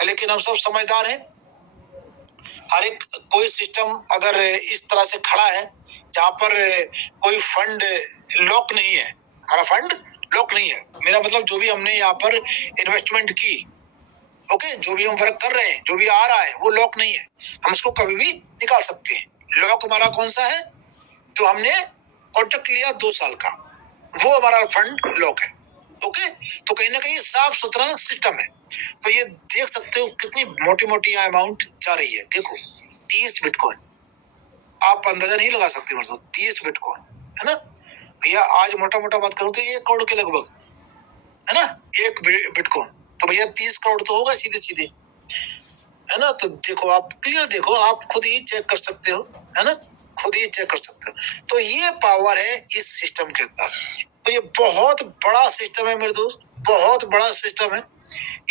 लेकिन हम सब समझदार हैं, हर एक कोई सिस्टम अगर इस तरह से खड़ा है जहाँ पर कोई फंड लॉक नहीं है, हमारा फंड लॉक नहीं है, मेरा मतलब जो भी हमने यहाँ पर इन्वेस्टमेंट की, ओके, जो भी हम वर्क कर रहे हैं, जो भी आ रहा है वो लॉक नहीं है, हम उसको कभी भी निकाल सकते हैं। लॉक हमारा कौन सा है? जो हमने कॉन्ट्रैक्ट लिया 2 साल का, वो हमारा फंड लॉक है। ओके, तो कहीं ना कहीं साफ सुथरा सिस्टम है। तो ये देख सकते हो कितनी मोटी मोटी अमाउंट जा रही है। देखो 30 बिटकॉइन, आप अंदाजा नहीं लगा सकते, मतलब 30 बिटकॉइन, है ना भैया। आज मोटा मोटा बात करूं तो 1 करोड़ के लगभग, है ना, 1 बिटकॉइन। तो भैया 30 करोड़ तो होगा सीधे सीधे। है ना। तो देखो, आप क्लियर देखो, आप खुद ही चेक कर सकते हो, है ना, खुद ही चेक कर सकते हो। तो ये पावर है इस सिस्टम के अंदर। तो ये बहुत बड़ा सिस्टम है मेरे दोस्त, बहुत बड़ा सिस्टम है।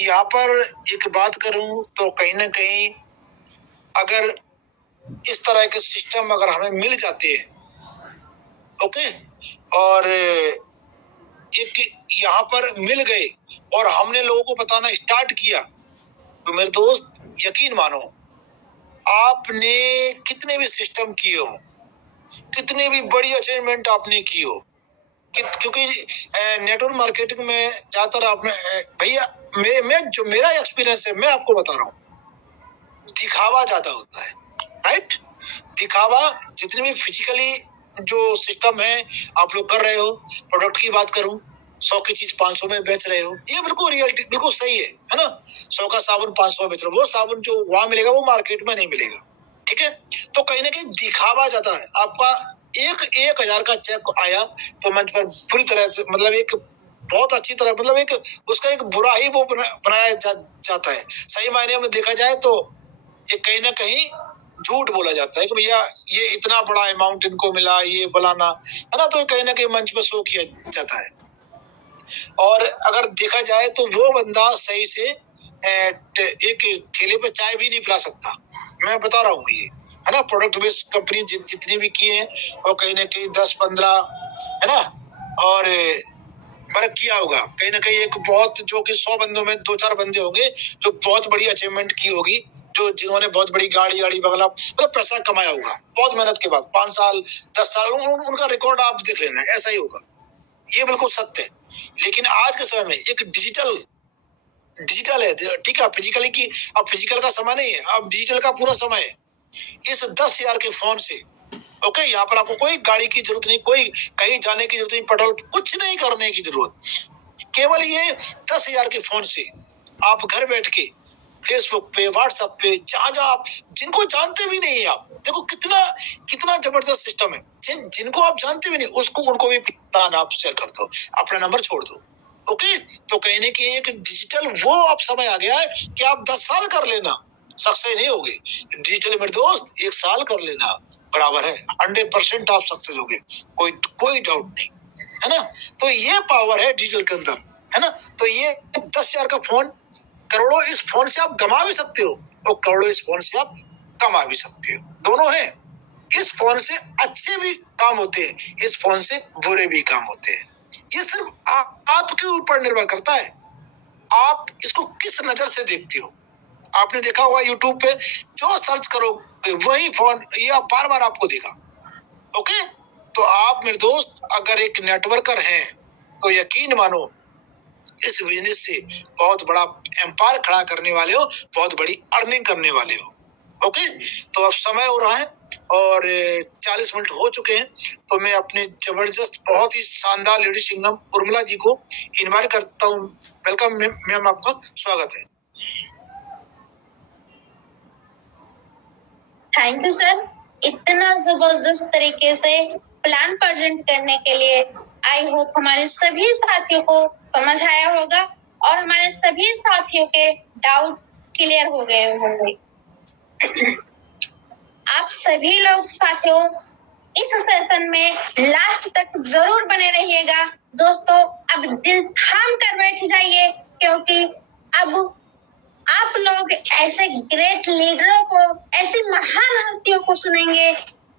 यहाँ पर एक बात करूं तो कहीं ना कहीं अगर इस तरह के सिस्टम अगर हमें मिल जाते हैं, ओके, और एक यहाँ पर मिल गए और हमने लोगों को बताना स्टार्ट किया, तो मेरे दोस्त यकीन मानो, आपने कितने भी सिस्टम किए हो, कितने भी बड़ी अचीवमेंट आपने की हो, क्योंकि नेटवर्क मार्केटिंग में ज्यादातर आपने भैया, मैं जो मेरा एक्सपीरियंस है मैं आपको बता रहा हूँ, दिखावा ज्यादा होता है, राइट। दिखावा, जितनी भी फिजिकली जो सिस्टम है आप लोग कर रहे हो, प्रोडक्ट की बात करूं, 100 की चीज 500 में बेच रहे हो, ये बिल्कुल रियलिटी बिल्कुल सही है ना। 100 का साबुन 500 में बेच रहे हो, वो साबुन जो वहां मिलेगा वो मार्केट में नहीं मिलेगा, ठीक है। तो कहीं ना कहीं दिखावा ज्यादा है। आपका 1,000 का चेक आया तो मंच पर पूरी तरह से, मतलब एक बहुत अच्छी तरह, मतलब एक उसका एक बुरा ही वो बनाया जाता है। सही मायने में देखा जाए तो ये कहीं ना कहीं झूठ बोला जाता है कि भैया ये इतना बड़ा अमाउंट इनको मिला, ये फलाना, है ना। तो कहीं ना कहीं मंच पर शो किया जाता है। और अगर देखा जाए तो वो बंदा सही से एक ठेले पे चाय भी नहीं पिला सकता, मैं बता रहा हूँ ये, है ना। प्रोडक्ट बेस्ड कंपनी जितनी भी की है वो कहीं ना कहीं 10-15, है ना, और वर्क किया होगा कहीं ना कहीं। एक बहुत, जो कि 100 बंदों में 2-4 बंदे होंगे जो बहुत बड़ी अचीवमेंट की होगी, जो जिन्होंने बहुत बड़ी गाड़ी बंगला, मतलब पैसा कमाया होगा बहुत मेहनत के बाद, 5 साल 10 साल, उनका रिकॉर्ड आप देख लेना, ऐसा ही होगा, ये बिल्कुल सत्य है। लेकिन आज के समय में एक डिजिटल है, ठीक है, फिजिकली की, अब फिजिकल का समय नहीं है, अब डिजिटल का पूरा समय है। इस 10,000 के फोन से, ओके, यहाँ पर आपको कोई गाड़ी की जरूरत नहीं, कोई कहीं जाने की जरूरत नहीं, पेट्रोल कुछ नहीं करने की जरूरत, केवल ये 10,000 के फोन से आप घर बैठ के फेसबुक पे, व्हाट्सएप पे, जहां आप जिनको जानते भी नहीं आप, देखो कितना जबरदस्त सिस्टम है। जिनको आप जानते भी नहीं उनको भी प्लान आप शेयर कर दो, अपना नंबर छोड़ दो, ओके। तो कहने की एक डिजिटल वो आप समय आ गया है कि आप 10 साल कर लेना, सक्सेस नहीं होगे। डिजिटल मेरे दोस्त 1 साल कर लेना बराबर है, 100% आप सक्सेस होगे, कोई डाउट नहीं, है ना। तो ये पावर है डिजिटल के अंदर, है ना। तो ये 10,000 का फोन, करोड़ों इस फोन से आप गमा भी सकते हो और करोड़ों इस फोन से आप कमा भी सकते हो, दोनों है। इस फोन से अच्छे भी काम होते हैं, इस फोन से बुरे भी काम होते हैं। ये सिर्फ आपके ऊपर निर्भर करता है, आप इसको किस नजर से देखते हो। आपने देखा होगा यूट्यूब पे जो सर्च करो वही फोन, ये बार बार आपको देगा, ओके। तो आप मेरे दोस्त अगर एक नेटवर्कर हैं तो यकीन मानो इस बिजनेस से बहुत बड़ा एम्पायर खड़ा करने वाले हो, बहुत बड़ी अर्निंग करने वाले हो, ओके। तो अब समय हो रहा है और 40 मिनट हो चुके हैं, तो मैं अपने जबरदस्त बहुत ही शानदार लेडी सिंगम उर्मिला जी को इनवाइट करता हूँ। वेलकम मैम, आपका स्वागत है। थैंक यू सर, इतना जबरदस्त तरीके से प्लान प्रेजेंट करने के लिए। आई होप हमारे सभी साथियों को समझ आया होगा और हमारे सभी साथियों के डाउट क्लियर हो गए होंगे। आप सभी लोग साथियों इस सेशन में लास्ट तक जरूर बने रहिएगा दोस्तों। अब दिल थाम कर बैठ जाइए, क्योंकि अब आप लोग ऐसे ग्रेट लीडरों को, ऐसी महान हस्तियों को सुनेंगे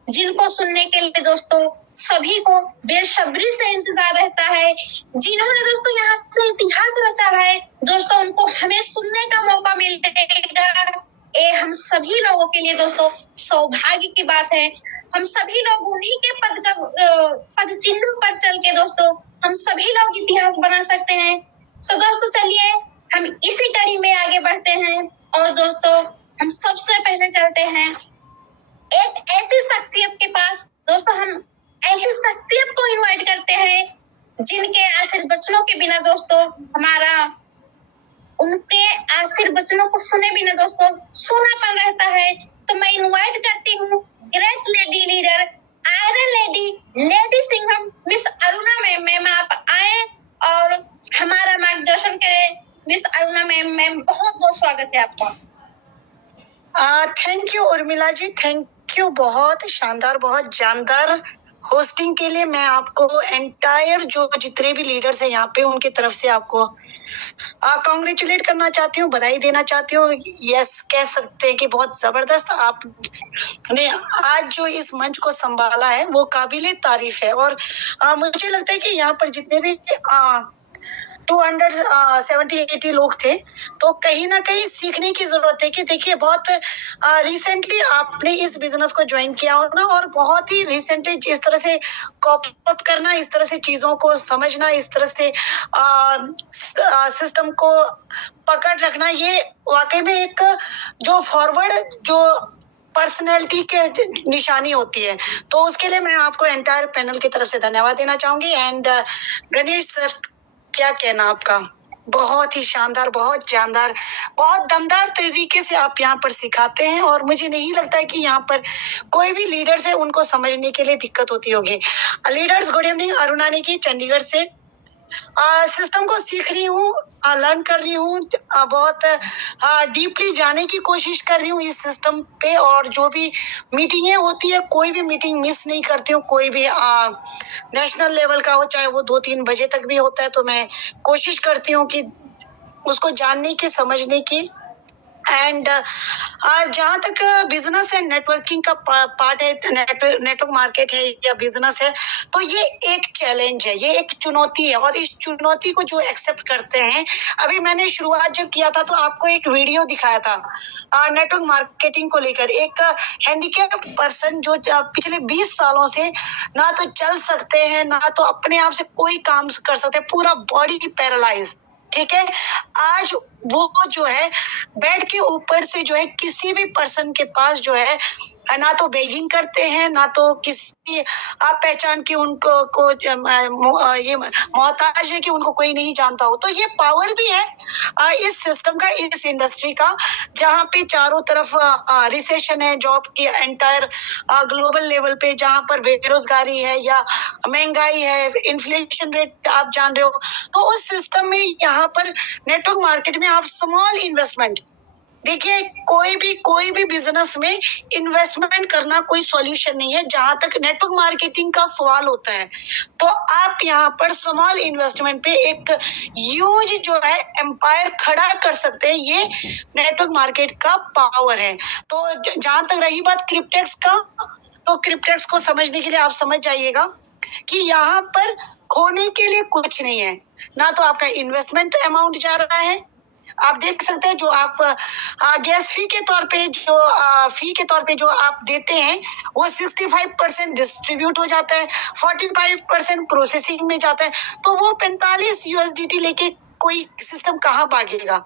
जिनको सुनने के लिए दोस्तों सभी को बेसब्री से इंतजार रहता है, जिन्होंने दोस्तों यहाँ से इतिहास रचा है दोस्तों, उनको हमें सुनने का मौका मिलेगा। ये हम सभी लोगों के लिए दोस्तों सौभाग्य की बात है। हम सभी लोग उन्हीं के पद चिन्ह पर चल के दोस्तों हम सभी लोग इतिहास बना सकते हैं। तो दोस्तों चलिए हम इसी कड़ी में आगे बढ़ते हैं और दोस्तों हम सबसे पहले चलते हैं एक ऐसी शख्सियत के पास। दोस्तों हम ऐसी शख्सियत को इनवाइट करते हैं जिनके आशीर्वचनों के बिना दोस्तों हमारा, उनके आशीर्वचनों को सुने बिना दोस्तों सूनापन रहता है। तो मैं इनवाइट करती हूँ great lady leader, iron lady Singham, miss Aruna ma'am आप आए और हमारा मार्गदर्शन करें। मिस अरुणा मैम, बहुत बहुत स्वागत है आपका। Thank you Urmila ji, thank you, बहुत शानदार, बहुत जानदार होस्टिंग के लिए। मैं आपको एंटायर जो जितने भी लीडर्स हैं यहाँ पे, उनकी तरफ से आपको कॉन्ग्रेचुलेट करना चाहती हूँ, बधाई देना चाहती हूँ। यस, कह सकते हैं कि बहुत जबरदस्त आपने आज जो इस मंच को संभाला है वो काबिले तारीफ है। और मुझे लगता है कि यहाँ पर जितने भी 270-80 लोग थे, तो कहीं ना कहीं सीखने की जरूरत है कि देखिए बहुत रिसेंटली आपने इस बिजनेस को ज्वाइन किया हो ना, और बहुत ही रिसेंटली इस तरह से कॉप अप करना, इस तरह से चीजों को समझना, इस तरह से सिस्टम को पकड़ रखना, ये वाकई में एक जो फॉरवर्ड जो पर्सनैलिटी के निशानी होती है। तो उसके लिए मैं आपको एंटायर पैनल की तरफ से धन्यवाद देना चाहूंगी। एंड गणेश सर, क्या कहना आपका? बहुत ही शानदार, बहुत जानदार, बहुत दमदार तरीके से आप यहाँ पर सिखाते हैं, और मुझे नहीं लगता है कि यहाँ पर कोई भी लीडर्स है उनको समझने के लिए दिक्कत होती होगी। Leaders, good evening. अरुणानी की चंडीगढ़ से सिस्टम को सीख रही हूँ, लर्न कर रही हूँ, बहुत डीपली जाने की कोशिश कर रही हूँ इस सिस्टम पे, और जो भी मीटिंगें होती है, कोई भी मीटिंग मिस नहीं करती हूँ, कोई भी नेशनल लेवल का हो, चाहे वो 2-3 बजे तक भी होता है, तो मैं कोशिश करती हूँ कि उसको जानने की, समझने की। एंड जहाँ तक बिजनेस एंड नेटवर्किंग का पार्ट है, नेटवर्क मार्केट है या बिजनेस है, तो ये एक चैलेंज है, ये एक चुनौती है, और इस चुनौती को जो एक्सेप्ट करते हैं, अभी मैंने शुरुआत जब किया था तो आपको एक वीडियो दिखाया था नेटवर्क मार्केटिंग को लेकर। एक हैंडीकैप पर्सन जो पिछले 20 सालों से ना तो चल सकते हैं, ना तो अपने आप से कोई काम कर सकते, पूरा बॉडी पैरालाइज, ठीक है। आज वो जो है बेड के ऊपर से जो है किसी भी पर्सन के पास जो है ना तो बेगिंग करते हैं, ना तो किसी आप पहचान के उनको को ये मोहताज है कि उनको कोई नहीं जानता हो। तो ये पावर भी है इस सिस्टम का, इस इंडस्ट्री का, जहाँ पे चारों तरफ रिसेशन है, जॉब की एंटायर ग्लोबल लेवल पे, जहाँ पर बेरोजगारी है या महंगाई है, इन्फ्लेशन रेट आप जान रहे हो। तो उस सिस्टम में यहाँ पर नेटवर्क मार्केट में आप स्मॉल इन्वेस्टमेंट, देखिए कोई भी बिजनेस में इन्वेस्टमेंट करना कोई सॉल्यूशन नहीं है जहां तक नेटवर्क मार्केटिंग का सवाल होता है। तो आप यहाँ पर स्मॉल इन्वेस्टमेंट पे एक ह्यूज जो है एम्पायर खड़ा कर सकते हैं, ये नेटवर्क मार्केट का पावर है। तो जहां तक रही बात क्रिप्टेक्स का, तो क्रिप्टेक्स को समझने के लिए आप समझ जाइएगा कि यहाँ पर खोने के लिए कुछ नहीं है, ना तो आपका इन्वेस्टमेंट अमाउंट जा रहा है। आप देख सकते हैं जो आप गैस फी के तौर पे जो आप देते हैं, वो 65% डिस्ट्रीब्यूट हो जाता है, 45% प्रोसेसिंग में जाता है। तो वो 45 USDT लेके कोई सिस्टम कहाँ भागेगा,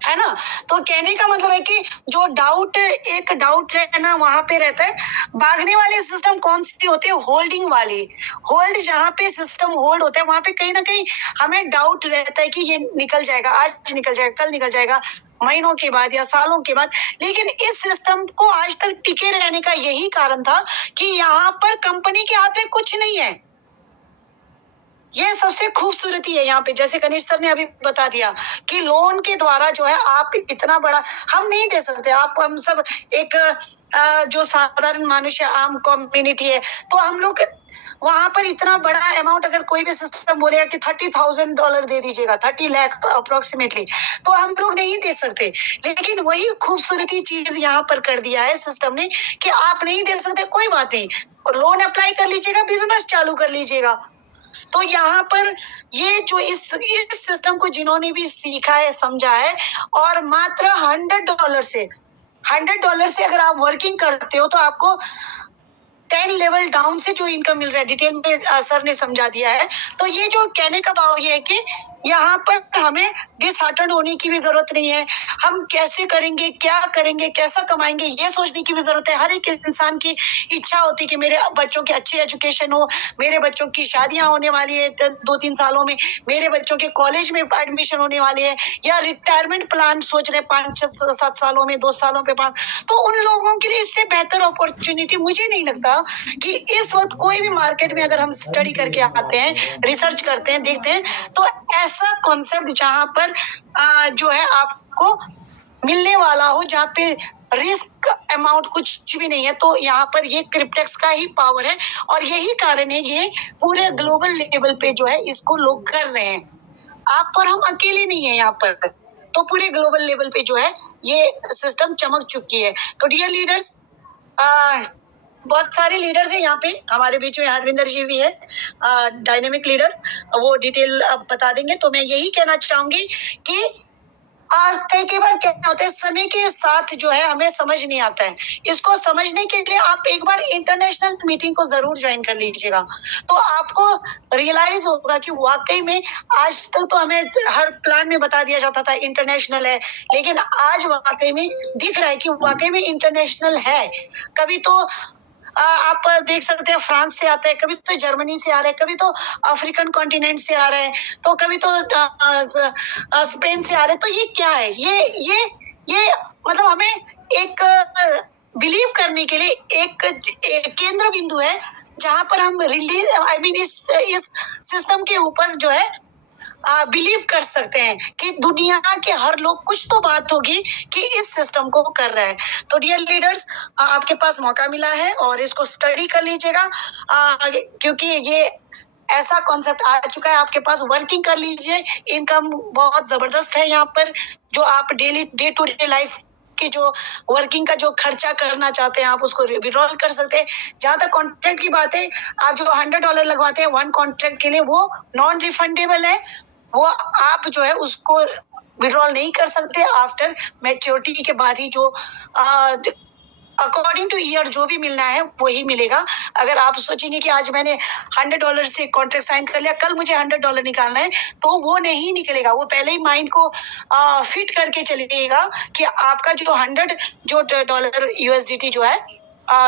है ना। तो कहने का मतलब है कि जो एक डाउट है ना, वहां पे रहता है। भागने वाले सिस्टम कौन सी होती है? होल्डिंग वाली। होल्ड, जहाँ पे सिस्टम होल्ड होता है, वहां पे कहीं ना कहीं हमें डाउट रहता है कि ये निकल जाएगा, आज निकल जाएगा, कल निकल जाएगा, महीनों के बाद या सालों के बाद। लेकिन इस सिस्टम को आज तक टिके रहने का यही कारण था कि यहाँ पर कंपनी के हाथ में कुछ नहीं है। ये सबसे खूबसूरती है यहाँ पे। जैसे गणेश सर ने अभी बता दिया कि लोन के द्वारा जो है आप इतना बड़ा हम नहीं दे सकते। हम सब एक जो साधारण मनुष्य, आम कम्युनिटी है, तो हम लोग वहां पर इतना बड़ा अमाउंट अगर कोई भी सिस्टम बोलेगा कि $30,000 दे दीजिएगा, 30 लाख अप्रोक्सीमेटली, तो हम लोग नहीं दे सकते। लेकिन वही खूबसूरती चीज यहाँ पर कर दिया है सिस्टम ने कि आप नहीं दे सकते, कोई बात नहीं, लोन अप्लाई कर लीजिएगा, बिजनेस चालू कर लीजिएगा। तो यहाँ पर ये जो इस सिस्टम को जिन्होंने भी सीखा है, समझा है, और मात्र $100 से अगर आप वर्किंग करते हो तो आपको 10 लेवल डाउन से जो इनकम मिल रहा है, डिटेल में सर ने समझा दिया है। तो ये जो कहने का भाव ये है कि यहाँ पर हमें डिसहार्टन होने की भी जरूरत नहीं है। हम कैसे करेंगे, क्या करेंगे, कैसा कमाएंगे, ये सोचने की भी जरूरत है। हर एक इंसान की इच्छा होती है कि मेरे बच्चों की अच्छी एजुकेशन हो, मेरे बच्चों की शादियां होने वाली है 2-3 सालों में, मेरे बच्चों के कॉलेज में एडमिशन होने वाली है, या रिटायरमेंट प्लान सोच रहे 5-7 सालों में, 2 सालों पे 5। तो उन लोगों के लिए इससे बेहतर अपॉर्चुनिटी मुझे नहीं लगता कि इस वक्त कोई भी मार्केट में, अगर हम स्टडी करके आते हैं, रिसर्च करते हैं, देखते हैं, तो ऐसा कॉन्सेप्ट जहां पर जो है आपको मिलने वाला हो, जहाँ पे रिस्क अमाउंट कुछ भी नहीं है, तो यहाँ पर ये क्रिप्टेक्स का ही पावर है और यही कारण है ये पूरे ग्लोबल लेवल पे जो है इसको लोग कर रहे हैं। आप पर हम अकेले नहीं है यहाँ पर, तो पूरे ग्लोबल लेवल पे जो है ये सिस्टम चमक चुकी है। तो डियर लीडर्स, बहुत सारे लीडर्स हैं यहाँ पे, हमारे बीच में हरविंदर जी भी है, डायनेमिक लीडर, वो डिटेल बता देंगे। तो मैं यही कहना चाहूंगी कि आज कई बार क्या होता है, समय के साथ जो है हमें समझ नहीं आता है। इसको समझने के लिए आप एक बार इंटरनेशनल मीटिंग को जरूर ज्वाइन कर लीजिएगा, तो आपको रियलाइज होगा कि वाकई में आज तक तो हमें हर प्लान में बता दिया जाता था इंटरनेशनल है, लेकिन आज वाकई में दिख रहा है कि वाकई में इंटरनेशनल है। कभी तो आप देख सकते हैं फ्रांस से आता है, कभी तो जर्मनी से आ रहा है, कभी तो अफ्रीकन कॉन्टिनेंट से आ रहा है, तो कभी तो स्पेन से आ रहा है। तो ये क्या है, ये मतलब हमें एक बिलीव करने के लिए एक केंद्र बिंदु है जहां पर हम रिलीज इस सिस्टम के ऊपर जो है बिलीव कर सकते हैं कि दुनिया के हर लोग कुछ तो बात होगी कि इस सिस्टम को कर रहा है। तो डियर लीडर्स, आपके पास मौका मिला है और इसको स्टडी कर लीजिएगा, क्योंकि ये ऐसा कॉन्सेप्ट आ चुका है आपके पास, वर्किंग कर लीजिए। इनकम बहुत जबरदस्त है यहाँ पर, जो आप daily day to day life की जो वर्किंग का जो खर्चा करना चाहते हैं आप उसको विड्रॉल कर सकते हैं। जहां तक कॉन्ट्रैक्ट की बात है, आप जो $100 लगवाते हैं वन कॉन्ट्रैक्ट के लिए, वो नॉन रिफंडेबल है, वो आप जो है उसको विड्रॉल नहीं कर सकते। आफ्टर मैच्योरिटी के बाद ही जो अकॉर्डिंग टू ईयर जो भी मिलना है वही मिलेगा। अगर आप सोचेंगे कि आज मैंने $100 से कॉन्ट्रैक्ट साइन कर लिया, कल मुझे $100 निकालना है, तो वो नहीं निकलेगा। वो पहले ही माइंड को फिट करके चलिएगा कि आपका जो $100 USDT जो है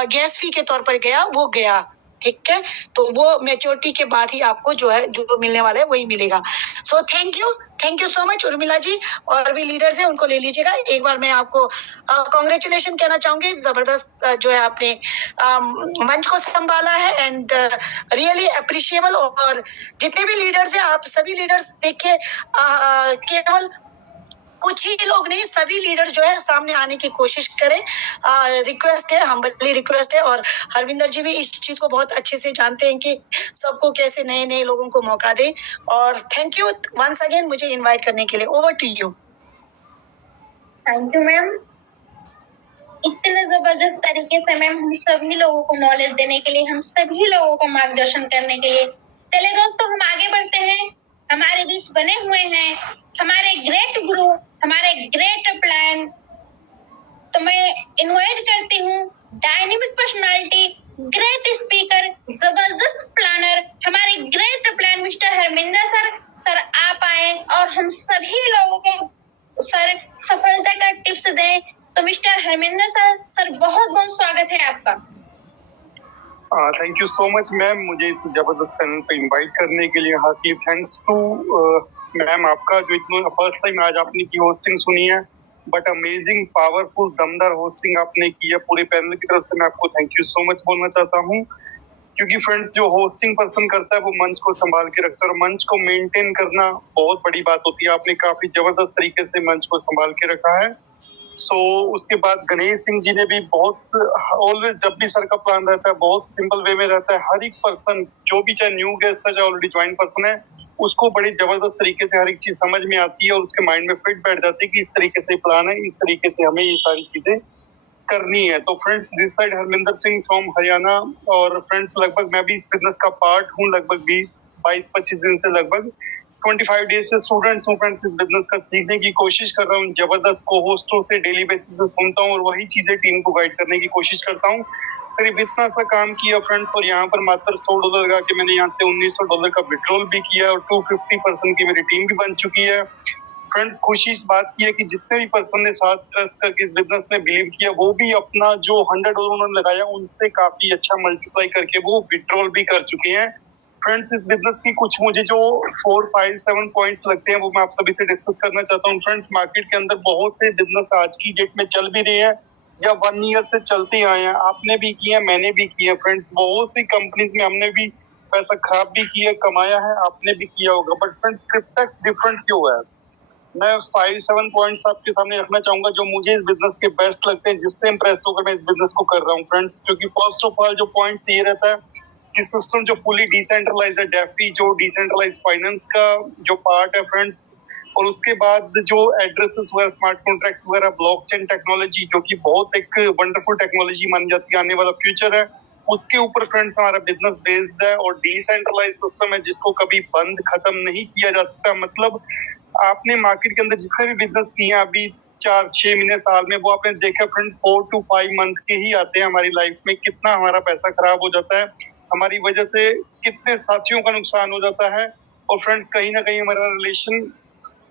गैस फी के तौर पर गया, वो गया, ठीक है। तो वो मैच्योरिटी के बाद ही आपको जो है जो मिलने वाला है वही मिलेगा। So thank you so much Urmila ji, और भी लीडर्स हैं उनको ले लीजिएगा। एक बार मैं आपको कॉन्ग्रेचुलेशन कहना चाहूंगी, जबरदस्त जो है आपने मंच को संभाला है, एंड रियली अप्रिशिएबल। और जितने भी लीडर्स हैं, आप सभी लीडर्स देखिए, केवल कुछ ही लोग नहीं, सभी लीडर जो है सामने आने की कोशिश करें। रिक्वेस्ट है, हम्बली रिक्वेस्ट है। और हरविंदर जी भी इस चीज को बहुत अच्छे से जानते हैं कि सबको कैसे नए नए लोगों को मौका दें। और थैंक यू वंस अगेन मुझे इनवाइट करने के लिए। Over to you. Thank you ma'am, इतने जबरदस्त तरीके से मैम हम सभी लोगों को नॉलेज देने के लिए, हम सभी लोगों को मार्गदर्शन करने के लिए। चलिए दोस्तों, हम आगे बढ़ते हैं। हमारे बीच बने हुए हैं हमारे ग्रेट गुरु, हमारे ग्रेट प्लान। तो मैं इनवाइट करती हूँ डायनेमिक पर्सनालिटी, ग्रेट स्पीकर, जबरदस्त प्लानर, हमारे great plan mister Harminder sir. Sir आप आए और हम सभी लोगों को सर सफलता का टिप्स दें। तो मिस्टर हरमिंदर सर बहुत बहुत स्वागत है आपका। Thank you so much ma'am, मुझे इस जबरदस्त पैनल पे इनवाइट करने के लिए हार्टली थैंक्स टू मैम आपका, जो इतना फर्स्ट टाइम आज आपने की होस्टिंग सुनी है, बट अमेजिंग पावरफुल दमदार होस्टिंग आपने की है। पूरे पैनल की तरफ से मैं आपको थैंक यू सो मच बोलना चाहता हूँ, क्योंकि फ्रेंड्स जो होस्टिंग पर्सन करता है वो मंच को संभाल के रखता है, और मंच को मेंटेन करना बहुत बड़ी बात होती है। आपने काफी जबरदस्त तरीके से मंच को संभाल के रखा है। उसके बाद गणेश सिंह जी ने भी बहुत ऑलवेज, जब भी सर का प्लान रहता है बहुत सिंपल वे में रहता है। हर एक पर्सन जो भी, चाहे न्यू गेस्ट है चाहे ऑलरेडी ज्वाइन पर्सन है, उसको बड़ी जबरदस्त तरीके से हर एक चीज समझ में आती है और उसके माइंड में फिट बैठ जाती है कि इस तरीके से प्लान है, इस तरीके से हमें ये सारी चीजें करनी है। तो friends, this side Harminder Singh from Haryana, और फ्रेंड्स लगभग मैं भी इस बिजनेस का पार्ट हूँ, लगभग 22-25 दिन से, लगभग 25 डेज से स्टूडेंट्स हूँ फ्रेंड्स। इस बिजनेस का सीखने की कोशिश कर रहा हूँ, जबरदस्त को होस्टों से डेली बेसिस पे सुनता हूँ और वही चीजें टीम को गाइड करने की कोशिश करता हूँ। सिर्फ इतना सा काम किया फ्रेंड्स, और यहाँ पर मात्र $100 लगा के मैंने यहाँ से $1900 का विड्रॉल भी किया, और 250% की मेरी टीम भी बन चुकी है। फ्रेंड्स, खुशी इस बात की है कि जितने भी पर्सन ने साथ ट्रस्ट करके इस बिजनेस में बिलीव किया, वो भी अपना जो $100 उन्होंने लगाया उनसे काफी अच्छा मल्टीप्लाई करके वो विड्रॉल भी कर चुके हैं। फ्रेंड्स, इस बिजनेस की कुछ मुझे जो 4, 5, 7 पॉइंट्स लगते हैं वो मैं आप सभी से डिस्कस करना चाहता हूँ। फ्रेंड्स, मार्केट के अंदर बहुत से बिजनेस आज की डेट में चल भी रहे हैं या 1 ईयर से चलते आए हैं। आपने भी किया, मैंने भी किया फ्रेंड्स, बहुत सी कंपनीज में हमने भी पैसा खराब भी किया, कमाया है, आपने भी किया होगा। बट फ्रेंड्स, क्रिप्टेक्स डिफरेंट क्यों है? मैं 5-7 पॉइंट्स आपके सामने रखना चाहूंगा जो मुझे इस बिजनेस के बेस्ट लगते हैं, जिससे इम्प्रेस होकर मैं इस बिजनेस को कर रहा हूँ फ्रेंड्स। क्योंकि फर्स्ट ऑफ ऑल जो पॉइंट ये रहता है कि सिस्टम जो फुली डिसेंट्रलाइज है, डेफी जो डिसेंट्रलाइज फाइनेंस का जो पार्ट है फ्रेंड्स, और उसके बाद जो एड्रेसेस हुआ, स्मार्ट कॉन्ट्रैक्ट वगैरह, ब्लॉकचेन टेक्नोलॉजी जो कि बहुत एक वंडरफुल टेक्नोलॉजी मानी जाती है, आने वाला फ्यूचर है, उसके ऊपर फ्रेंड्स हमारा बिजनेस बेस्ड है। और डिसेंट्रलाइज सिस्टम है जिसको कभी बंद खत्म नहीं किया जा सकता। मतलब आपने मार्केट के अंदर जितने भी बिजनेस किए हैं अभी 4-6 महीने साल में, वो आपने देखा फ्रेंड्स 4 to 5 मंथ के ही आते हैं हमारी लाइफ में। कितना हमारा पैसा खराब हो जाता है, हमारी वजह से कितने साथियों का नुकसान हो जाता है, और फ्रेंड्स कहीं ना कहीं हमारा रिलेशन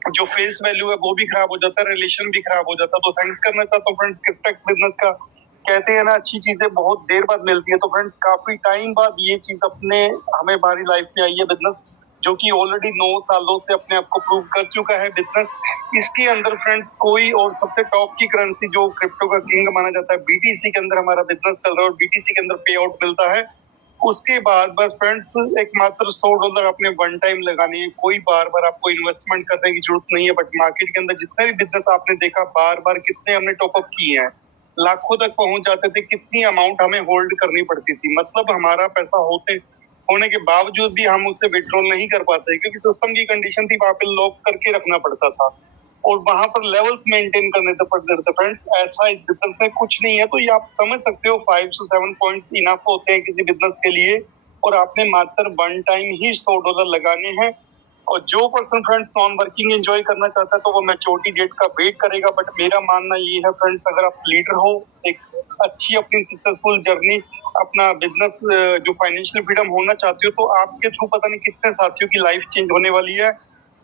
जो फेस वैल्यू है वो भी खराब हो जाता है, रिलेशन भी खराब हो जाता है। तो थैंक्स करना चाहता हूँ फ्रेंड्स क्रिप्टेक बिजनेस का। कहते हैं ना अच्छी चीजें बहुत देर बाद मिलती है, तो फ्रेंड्स काफी टाइम बाद ये चीज अपने हमें हमारी लाइफ में आई है बिजनेस, जो कि ऑलरेडी 9 सालों से अपने आप को प्रूव कर चुका है बिजनेस। इसके अंदर फ्रेंड्स कोई और सबसे टॉप की करेंसी जो क्रिप्टो का किंग माना जाता है, बीटीसी के अंदर हमारा बिजनेस चल रहा है और बीटीसी के अंदर पे आउट मिलता है। उसके बाद बस फ्रेंड्स एक मात्र $100 आपने वन टाइम लगानी है, कोई बार बार आपको इन्वेस्टमेंट करने की जरूरत नहीं है। बट मार्केट के अंदर जितने भी बिजनेस आपने देखा, बार बार कितने हमने टॉपअप किए हैं, लाखों तक पहुंच जाते थे, कितनी अमाउंट हमें होल्ड करनी पड़ती थी। मतलब हमारा पैसा होने के बावजूद भी हम उससे विड्रॉल नहीं कर पाते, क्योंकि सिस्टम की कंडीशन थी, वहां पे लॉक करके रखना पड़ता था और वहां पर लेवल्स मेंटेन करने पड़ते थे फ्रेंड्स। ऐसा इस बिजनेस में कुछ नहीं है। तो ये आप समझ सकते हो 5 to 7 पॉइंट इनफ होते हैं किसी बिजनेस के लिए, और आपने मात्र वन टाइम ही $100 लगाने हैं। और जो person friends non working enjoy करना चाहता है तो वो मैच्योरिटी डेट का वेट करेगा। बट मेरा मानना ये है फ्रेंड्स, अगर आप लीडर हो, एक अच्छी अपनी सक्सेसफुल जर्नी, अपना बिजनेस जो फाइनेंशियल फ्रीडम होना चाहते हो, तो आपके थ्रू पता नहीं कितने साथियों की लाइफ चेंज होने वाली है।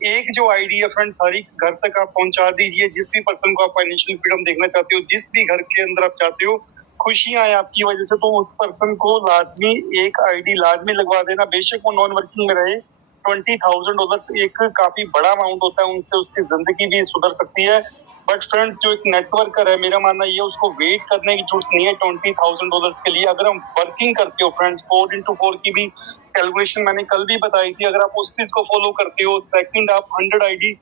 एक जो आइडिया फ्रेंड्स हर एक घर तक आप पहुंचा दीजिए। जिस भी पर्सन को आप फाइनेंशियल फ्रीडम देखना चाहते हो, जिस भी घर के अंदर आप चाहते हो खुशियां आए आपकी वजह से, तो उस पर्सन को लाजमी एक आईडी लाजमी लगवा देना। बेशक वो नॉन वर्किंग में रहे, $20,000 एक काफी बड़ा अमाउंट होता है, उनसे उसकी जिंदगी भी सुधर सकती है। बट फ्रेंड जो एक नेटवर्कर है, मेरा मानना ये उसको वेट करने की जरूरत नहीं है $20,000 के लिए। अगर हम वर्किंग करते हो फ्रेंड्स, 4x4 की भी कैलकुलेशन मैंने कल भी बताई थी, अगर आप उस चीज को फॉलो करते हो, सेकंड आप 100 आईडी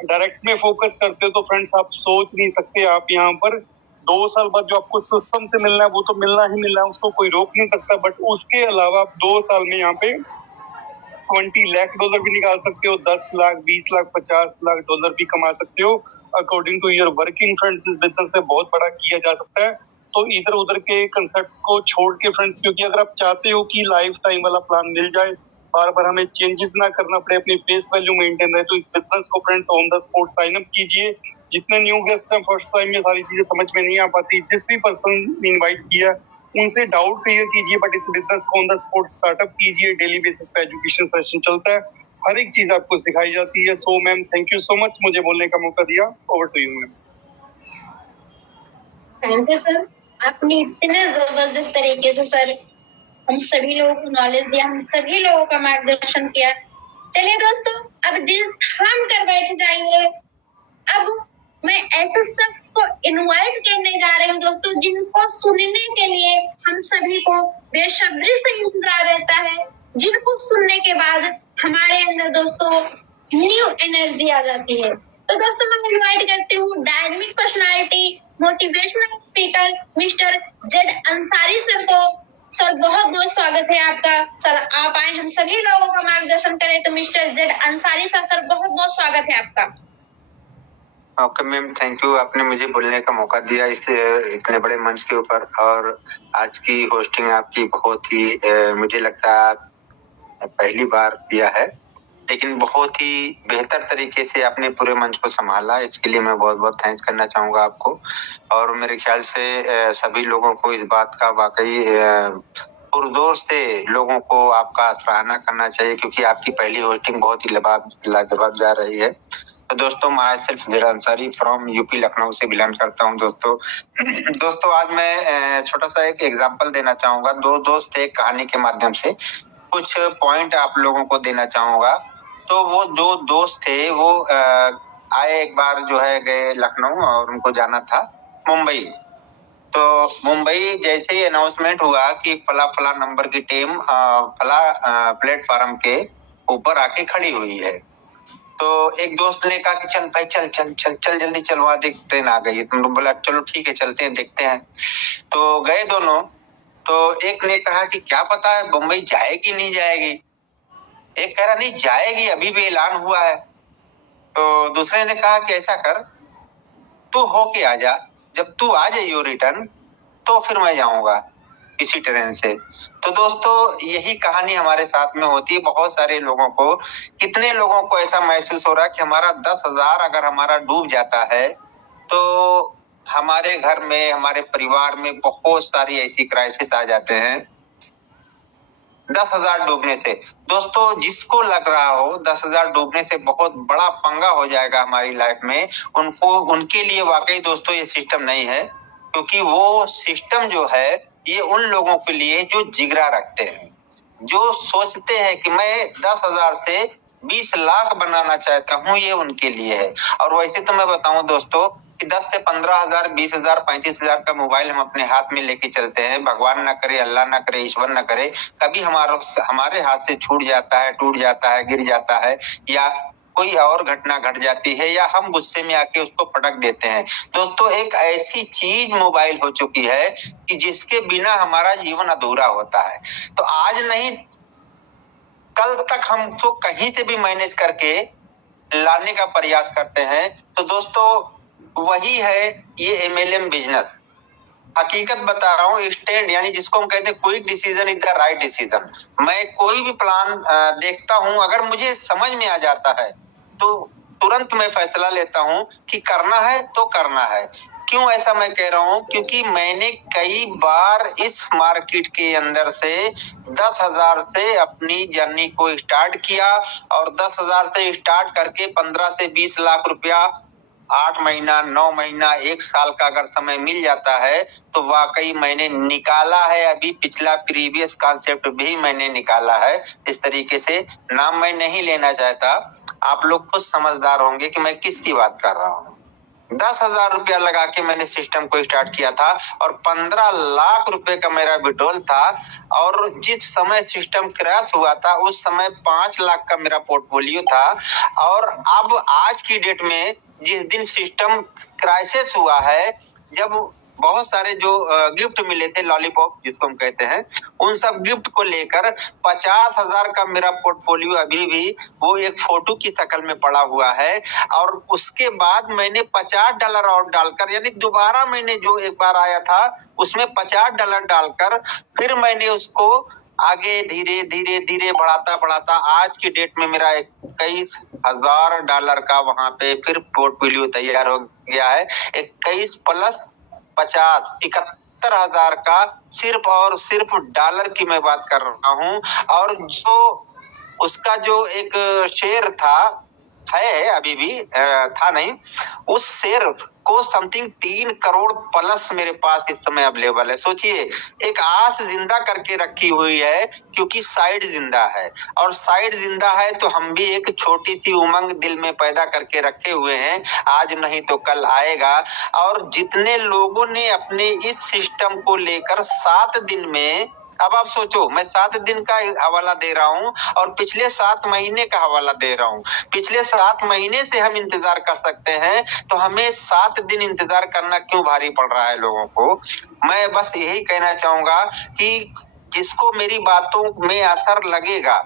डायरेक्ट में फोकस करते हो, तो फ्रेंड्स आप सोच नहीं सकते, आप यहाँ पर 2 साल बाद जो आपको सिस्टम से मिलना है वो तो मिलना ही मिलना है, उसको कोई रोक नहीं सकता। बट उसके अलावा आप 2 साल में यहाँ पे $20 लाख भी निकाल सकते हो, 10 लाख, 20 लाख, $50 लाख भी कमा सकते हो। According to your working friends, इस बिजनेस में बहुत बड़ा किया जा सकता है। तो इधर उधर के कंसेप्ट को छोड़ के फ्रेंड्स, क्योंकि अगर आप चाहते हो कि लाइफ टाइम वाला प्लान मिल जाए, बार बार हमें चेंजेस ना करना पड़े, अपनी फेस वैल्यू मेंटेन रहे, तो इस बिजनेस को friends on the spot sign up कीजिए। जितने न्यू गेस्ट हैं, फर्स्ट टाइम ये सारी चीजें समझ में नहीं आ पाती, जिस भी पर्सन इन्वाइट किया उनसे डाउट क्लियर कीजिए। बट इस बिजनेस को ऑन द स्पॉट स्टार्टअप कीजिए। डेली बेसिस पे एजुकेशन सेशन चलता है, हर एक चीज आपको सिखाई जाती है। So ma'am thank you so much मुझे बोलने का मौका दिया। Over to you ma'am. Thank you sir, आपने इतने जबरदस्त तरीके से सर हम सभी लोगों को नॉलेज दिया, हम सभी लोगों का मार्गदर्शन किया। चलिए दोस्तों, अब दिल थाम कर बैठ जाइए। अब मैं ऐसे शख्स को इनवाइट करने जा रही हूँ दोस्तों, जिनको सुनने के लिए हम सभी को बेसब्री से इंतजार रहता है, जिनको सुनने के बाद हमारे अंदर दोस्तों न्यू एनर्जी आ जाती है। तो दोस्तों मैं इनवाइट करती हूँ dynamic personality, motivational speaker mister Z Ansari sir को। सर बहुत बहुत स्वागत है आपका। सर आप आए, हम सभी लोगों का मार्गदर्शन करें। तो मिस्टर जेड अंसारी सर बहुत बहुत स्वागत है आपका। ओके मैम, थैंक यू, आपने मुझे बोलने का मौका दिया इस इतने बड़े मंच के ऊपर। और आज की होस्टिंग आपकी बहुत ही मुझे लगता है पहली बार किया है, लेकिन बहुत ही बेहतर तरीके से आपने पूरे मंच को संभाला। इसके लिए मैं बहुत बहुत थैंक्स करना चाहूंगा आपको। और मेरे ख्याल से सभी लोगों को इस बात का वाकई पुरजोर से लोगों को आपका सराहना करना चाहिए, क्योंकि आपकी पहली होस्टिंग बहुत ही लाजवाब जा रही है। तो दोस्तों, मैं सिर्फ Z Ansari from UP Lucknow से बिलोंग करता हूं। दोस्तों आज मैं छोटा सा एक एग्जांपल देना चाहूंगा। 2 दोस्त एक कहानी के माध्यम से कुछ पॉइंट आप लोगों को देना चाहूंगा। तो वो जो दोस्त थे वो आए एक बार जो है गए लखनऊ, और उनको जाना था मुंबई। तो मुंबई जैसे ही अनाउंसमेंट हुआ कि फला नंबर की टीम फला प्लेटफॉर्म के ऊपर आके खड़ी हुई है, तो एक दोस्त ने कहा कि चल भाई चल चल चल चल जल्दी चल, वहां देख ट्रेन आ गई है। तुम लोग बोला चलो ठीक है चलते हैं देखते हैं। तो गए दोनों। तो एक ने कहा कि क्या पता है बम्बई जाएगी नहीं जाएगी, एक कह रहा नहीं जाएगी, अभी भी ऐलान हुआ है। तो दूसरे ने कहा कि ऐसा कर, तू होके आ जा, जब तू आ जाइयो रिटर्न तो फिर मैं जाऊंगा इसी ट्रेन से। तो दोस्तों यही कहानी हमारे साथ में होती है बहुत सारे लोगों को। कितने लोगों को ऐसा महसूस हो रहा है कि हमारा 10,000 अगर हमारा डूब जाता है तो हमारे घर में, हमारे परिवार में बहुत सारी ऐसी क्राइसिस आ जाते हैं 10,000 डूबने से। दोस्तों जिसको लग रहा हो 10,000 डूबने से बहुत बड़ा पंगा हो जाएगा हमारी लाइफ में, उनके लिए वाकई दोस्तों ये सिस्टम नहीं है। क्योंकि वो सिस्टम जो है ये उन लोगों के लिए जो जिगरा रखते हैं, जो सोचते हैं कि मैं 10,000 से 20 लाख बनाना चाहता हूँ, ये उनके लिए है। और वैसे तो मैं बताऊं दोस्तों कि 10 से 15,000, 20,000, 35,000 का मोबाइल हम अपने हाथ में लेके चलते हैं, भगवान ना करे, अल्लाह ना करे, ईश्वर ना करे, कभी हमारे हाथ से छूट जाता है, टूट जाता है, गिर जाता है, या कोई और घटना घट जाती है, या हम गुस्से में आके उसको पटक देते हैं। दोस्तों एक ऐसी चीज मोबाइल हो चुकी है कि जिसके बिना हमारा जीवन अधूरा होता है। तो आज नहीं कल तक हम तो कहीं से भी मैनेज करके लाने का प्रयास करते हैं। तो दोस्तों वही है ये MLM बिजनेस। हकीकत बता रहा हूँ, स्टैंड यानी जिसको हम कहते हैं quick decision is the right decision. मैं कोई भी प्लान देखता हूँ, अगर मुझे समझ में आ जाता है तो तुरंत मैं फैसला लेता हूँ कि करना है तो करना है। क्यों ऐसा मैं कह रहा हूँ? क्योंकि मैंने कई बार इस मार्केट के अंदर से 10,000 से अपनी जर्नी को स्टार्ट किया, और 10,000 से स्टार्ट करके 15 से 20 लाख रुपया 8 महीना, 9 महीना, 1 साल का अगर समय मिल जाता है तो वाकई मैंने निकाला है। अभी पिछला प्रीवियस कॉन्सेप्ट भी मैंने निकाला है इस तरीके से। नाम मैं नहीं लेना चाहता, आप लोग खुद समझदार होंगे कि मैं किसकी बात कर रहा हूँ। 10,000 रुपया लगा के मैंने सिस्टम को स्टार्ट किया था, और 15 लाख रुपए का मेरा विड्रॉल था। और जिस समय सिस्टम क्रैश हुआ था उस समय 5 लाख का मेरा पोर्टफोलियो था। और अब आज की डेट में जिस दिन सिस्टम क्राइसिस हुआ है, जब बहुत सारे जो गिफ्ट मिले थे, लॉलीपॉप जिसको हम कहते हैं, उन सब गिफ्ट को लेकर 50,000 का मेरा पोर्टफोलियो अभी भी वो एक फोटो की शक्ल में पड़ा हुआ है। और उसके बाद मैंने $50 और डालकर, यानी दोबारा मैंने जो एक बार आया था उसमें $50 डालकर फिर मैंने उसको आगे धीरे धीरे धीरे बढ़ाता आज की डेट में मेरा $21,000 का वहां पे फिर पोर्टफोलियो तैयार हो गया है। 21 प्लस 50, 71,000 का सिर्फ और सिर्फ डॉलर की मैं बात कर रहा हूँ। और जो उसका जो एक शेयर था, है अभी भी था नहीं, उस शेयर को समथिंग 3 करोड़ प्लस मेरे पास इस समय अवेलेबल है। सोचिए, एक आस जिंदा करके रखी हुई है, क्योंकि साइड जिंदा है, और साइड जिंदा है तो हम भी एक छोटी सी उमंग दिल में पैदा करके रखे हुए हैं, आज नहीं तो कल आएगा। और जितने लोगों ने अपने इस सिस्टम को लेकर 7 दिन में, अब आप सोचो, मैं 7 दिन का हवाला दे रहा हूँ और पिछले 7 महीने का हवाला दे रहा हूँ। पिछले 7 महीने से हम इंतजार कर सकते हैं, तो हमें 7 दिन इंतजार करना क्यों भारी पड़ रहा है लोगों को? मैं बस यही कहना चाहूंगा कि जिसको मेरी बातों में असर लगेगा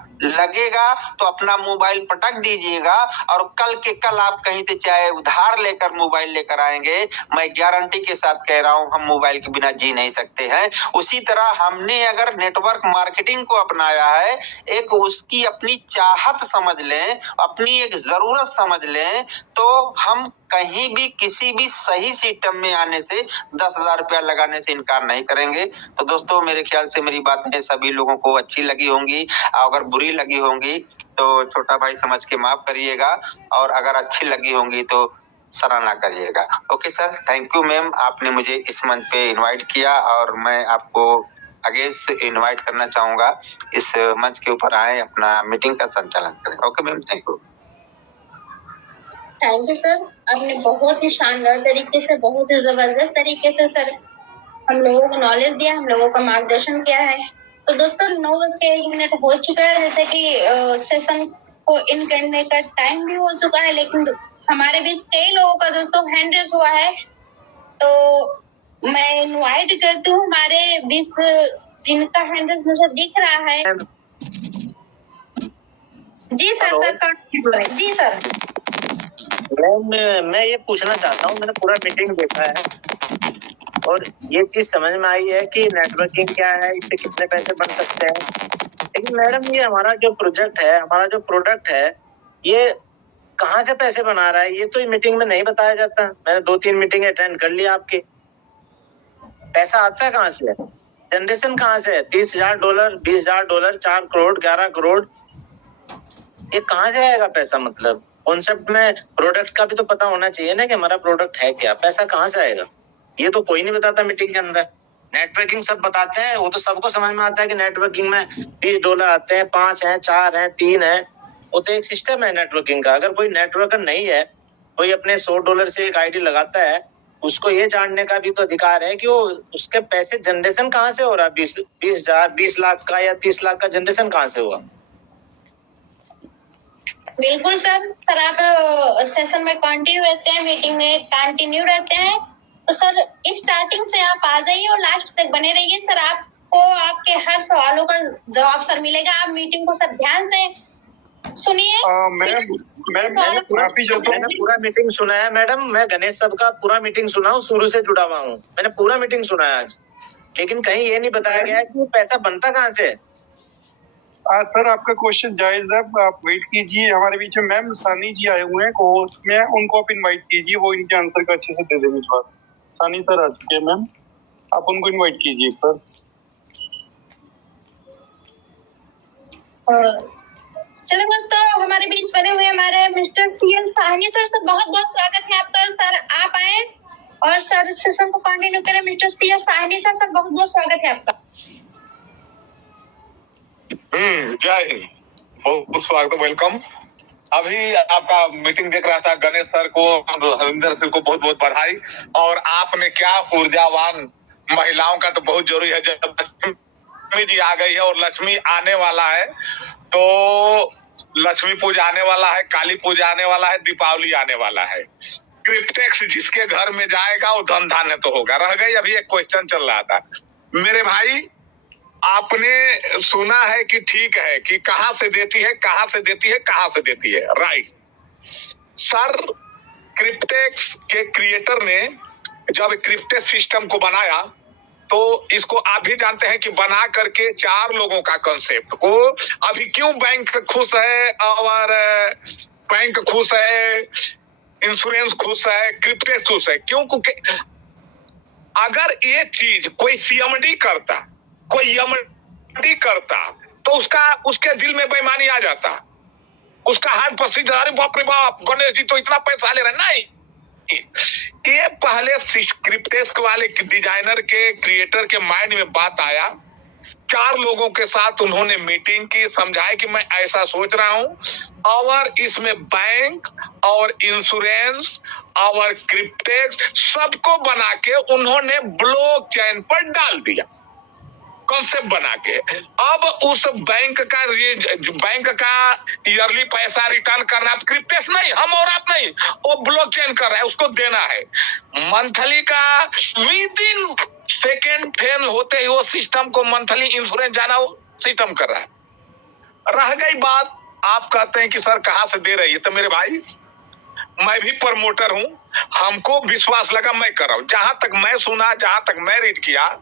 तो अपना मोबाइल पटक दीजिएगा, और कल के कल आप कहीं से चाहे उधार लेकर मोबाइल लेकर आएंगे, मैं गारंटी के साथ कह रहा हूं, हम मोबाइल के बिना जी नहीं सकते हैं। उसी तरह हमने अगर नेटवर्क मार्केटिंग को अपनाया है, एक उसकी अपनी चाहत समझ लें, अपनी एक जरूरत समझ लें, तो हम कहीं भी किसी भी सही सिस्टम में आने से 10,000 रुपया लगाने से इनकार नहीं करेंगे। तो दोस्तों मेरे ख्याल से मेरी बातें सभी लोगों को अच्छी लगी होंगी, अगर बुरी लगी होंगी तो छोटा भाई समझ के माफ करिएगा, और अगर अच्छी लगी होंगी तो सराहना करिएगा। Okay sir, thank you ma'am, आपने मुझे इस मंच पे इनवाइट किया, और मैं आपको आगे से इनवाइट करना चाहूंगा इस मंच के ऊपर आए, अपना मीटिंग का संचालन करें। Okay ma'am, thank you. Thank you sir, आपने बहुत ही शानदार तरीके से, बहुत ही जबरदस्त तरीके से सर हम लोगों को नॉलेज दिया, हम लोगों का मार्गदर्शन किया है। तो दोस्तों 9:01 हो चुका है, जैसे कि सेशन को इन करने का टाइम भी हो चुका है, लेकिन हमारे बीच कई लोगों का दोस्तों हैंड रेस हुआ है, तो मैं इनवाइट करती हूँ हमारे बीच जिनका हैंड रेस मुझे दिख रहा है। जी सर, सर जी सर। मैं ये पूछना चाहता हूँ, मैंने पूरा मीटिंग देखा है और ये चीज समझ में आई है कि नेटवर्किंग क्या है, इससे कितने पैसे बन सकते हैं। लेकिन मैडम ये हमारा जो प्रोजेक्ट है, हमारा जो प्रोडक्ट है, ये कहाँ से पैसे बना रहा है, ये तो मीटिंग में नहीं बताया जाता। मैंने 2-3 मीटिंग अटेंड कर लिया आपके। पैसा आता है कहाँ से, जनरेशन कहाँ से है? $30,000, $20,000, 4 करोड़, 11 करोड़, ये कहाँ से आएगा पैसा? मतलब कॉन्सेप्ट में प्रोडक्ट का भी तो पता होना चाहिए ना कि हमारा प्रोडक्ट है क्या, पैसा कहाँ से आएगा, ये तो कोई नहीं बताता मीटिंग के अंदर। नेटवर्किंग सब बताते हैं, वो तो सबको समझ में आता है कि नेटवर्किंग में $30 आते हैं, 5 हैं, 4 हैं, 3 हैं, वो तो एक सिस्टम है नेटवर्किंग का। अगर कोई नेटवर्कर नहीं है, कोई अपने $100 से एक आईडी लगाता है, उसको ये जानने का भी तो अधिकार है कि वो उसके पैसे जनरेशन कहाँ से हो रहा है, 20 लाख का या 30 लाख का जनरेशन कहाँ से हुआ। बिल्कुल सर आप सेशन में कंटिन्यू रहते हैं, मीटिंग में कंटिन्यू रहते हैं, तो सर स्टार्टिंग से आप आ जाइए और लास्ट तक बने रहिए। सर आपको आपके हर सवालों का जवाब सर मिलेगा। आप मीटिंग को सर ध्यान से सुनिए। मैंने पूरा मीटिंग सुना है मैडम, मैं गणेश सब का पूरा मीटिंग सुना हूँ, शुरू से जुड़ा हुआ हूँ, मैंने पूरा मीटिंग सुना है आज। लेकिन कहीं ये नहीं बताया गया है कि पैसा बनता कहाँ से। सर आपका क्वेश्चन जायज है, आप वेट कीजिए। हमारे बीच में मैम सानी जी आए हुए हैं कोर्स में, उनको आप इनवाइट कीजिए, वो इनके आंसर का अच्छे से दे देंगे जवाब। सानी सर आ चुके हैं मैम, आप उनको इनवाइट कीजिए सर। चलो दोस्तों, हमारे बीच बने हुए हमारे mister CL Sahni sir, sir बहुत बहुत स्वागत है आपका। सर आप आए और सर सेशन को कंटिन्यू करें। Mister CL Sahni sir, sir बहुत बहुत स्वागत है आपका। जय हिंद, बहुत बहुत स्वागत, वेलकम। अभी आपका मीटिंग देख रहा था, गणेश सर को, हरिंदर सर को बहुत बहुत बधाई। और आपने क्या ऊर्जावान महिलाओं का तो बहुत जरूरी है। जब लक्ष्मी जी आ गई है और लक्ष्मी आने वाला है, तो लक्ष्मी पूजा आने वाला है, काली पूजा आने वाला है, दीपावली आने वाला है। क्रिप्टेक्स जिसके घर में जाएगा वो धन धान्य तो होगा। रह गई अभी एक क्वेश्चन चल रहा था मेरे भाई, आपने सुना है कि ठीक है कि कहां से देती है, कहां से देती है, कहां से देती है, राइट। सर क्रिप्टेक्स के क्रिएटर ने जब क्रिप्टेक्स सिस्टम को बनाया, तो इसको आप भी जानते हैं कि बना करके 4 लोगों का कंसेप्ट को, अभी क्यों बैंक खुश है और बैंक खुश है, इंश्योरेंस खुश है, क्रिप्टेक्स खुश है, क्यों? क्योंकि अगर ये चीज कोई CMD करता, कोई यमडी करता, तो उसके दिल में बेईमानी आ जाता, उसका हाथ पसीज, अरे बाप रे बाप, गणेश जी तो इतना पैसा ले रहे। नहीं, ये पहले क्रिप्टेक्स वाले डिजाइनर के, क्रिएटर के माइंड में बात आया। 4 लोगों के साथ उन्होंने मीटिंग की, समझाया कि मैं ऐसा सोच रहा हूं और इसमें बैंक और इंश्योरेंस और क्रिप्टेक्स सबको बना के उन्होंने ब्लॉकचेन पर डाल दिया, कॉन्सेप्ट बना के। अब उस बैंक का ईयरली पैसा रिटर्न करना क्रिप्टेक्स नहीं, हम और आप नहीं, वो ब्लॉकचेन कर रहा है, उसको देना है। मंथली का विदिन सेकेंड फेल होते ही वो सिस्टम को मंथली इंश्योरेंस जाना वो सिस्टम कर रहा है। रह गई बात, आप कहते हैं कि सर कहां से दे रही है, तो मेरे भाई मैं भी प्रमोटर हूं, हमको विश्वास लगा, मैं कर रहा हूं। जहां तक मैं सुना, जहां तक मैं रीड किया,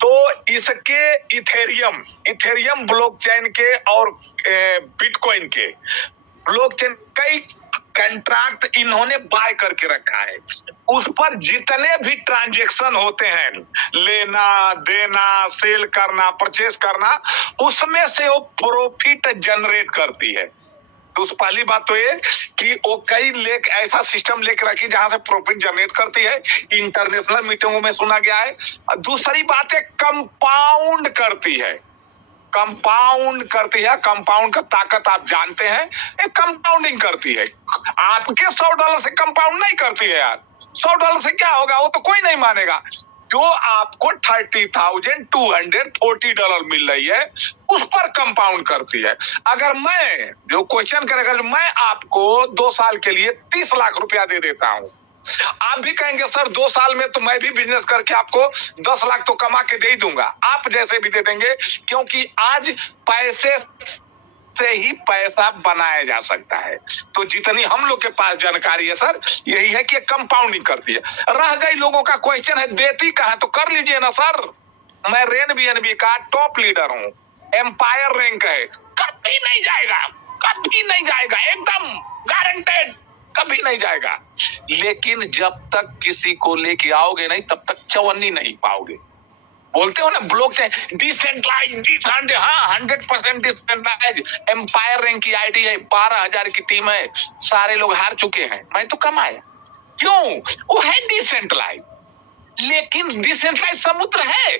तो इसके इथेरियम ब्लॉकचेन के और बिटकॉइन के ब्लॉकचेन कई कंट्रैक्ट इन्होंने बाय करके रखा है। उस पर जितने भी ट्रांजैक्शन होते हैं, लेना देना, सेल करना, परचेस करना, उसमें से वो प्रॉफिट जनरेट करती है। तो उस पहली बात तो ये कि वो कई ऐसा सिस्टम लेकर रखी जहां से प्रॉफिट जनरेट करती है, इंटरनेशनल मीटिंगों में सुना गया है। और दूसरी बात है कंपाउंड करती है, कंपाउंड का ताकत आप जानते हैं, ये कंपाउंडिंग करती है। आपके $100 से कंपाउंड नहीं करती है यार, $100 से क्या होगा, वो तो कोई नहीं मानेगा। जो आपको $30,240 मिल रही है उस पर कंपाउंड करती है। अगर मैं जो क्वेश्चन करेगा, मैं आपको 2 साल के लिए 30 लाख रुपया दे देता हूं, आप भी कहेंगे सर 2 साल में तो मैं भी बिजनेस करके आपको 10 लाख तो कमा के दे ही दूंगा। आप जैसे भी दे देंगे, क्योंकि आज पैसे से ही पैसा बनाया जा सकता है। तो जितनी हम लोग के पास जानकारी है सर, यही है कि कंपाउंडिंग करती है। रह गई लोगों का क्वेश्चन है देती कहां, तो कर लीजिए ना सर। मैं रेन बीएनबी का टॉप लीडर हूं, एम्पायर रैंक है, कभी नहीं जाएगा, कभी नहीं जाएगा, एकदम गारंटेड, कभी नहीं जाएगा। लेकिन जब तक किसी को लेके आओगे नहीं, तब तक चवन्नी नहीं पाओगे। बोलते हो ना ब्लॉकचेन डिसेंट्रलाइज, हाँ 100% डिसेंट्रलाइज। एम्पायर रैंक की आईडी है, 12,000 की टीम है, सारे लोग हार चुके हैं, मैं तो कमाया। क्यों? वो है डिसेंट्रलाइज। लेकिन डिसेंट्रलाइज समुद्र है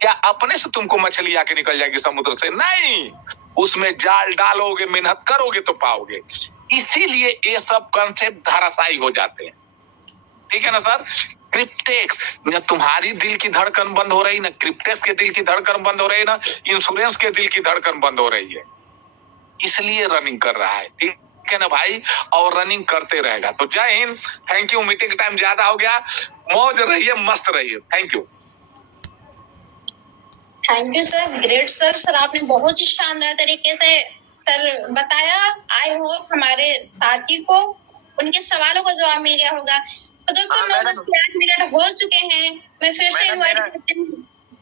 क्या? अपने से तुमको मछली आके निकल जाएगी समुद्र से? नहीं, उसमें जाल डालोगे, मेहनत करोगे तो पाओगे। इसीलिए ये सब कंसेप्ट धराशायी हो जाते हैं। ठीक है ना सर? क्रिप्टेक्स, न तुम्हारी दिल की धड़कन बंद हो रही, ना क्रिप्टेक्स के दिल की धड़कन बंद हो रही, ना इंश्योरेंस के दिल की धड़कन बंद हो रही है। इसलिए रनिंग कर रहा है। ठीक है ना भाई? और रनिंग करते रहेगा। तो जय Hind, thank you. Meeting time ज्यादा हो गया, मौज रहिए, मस्त रहिए। Thank you. Thank you sir, great sir. Sir आपने बहुत ही शानदार तरीके से सर बताया। आई होप हमारे साथी को उनके सवालों का जवाब मिल गया होगा। तो दोस्तों 9:08 हो चुके हैं। मैं फिर से इनवाइट करती हूँ।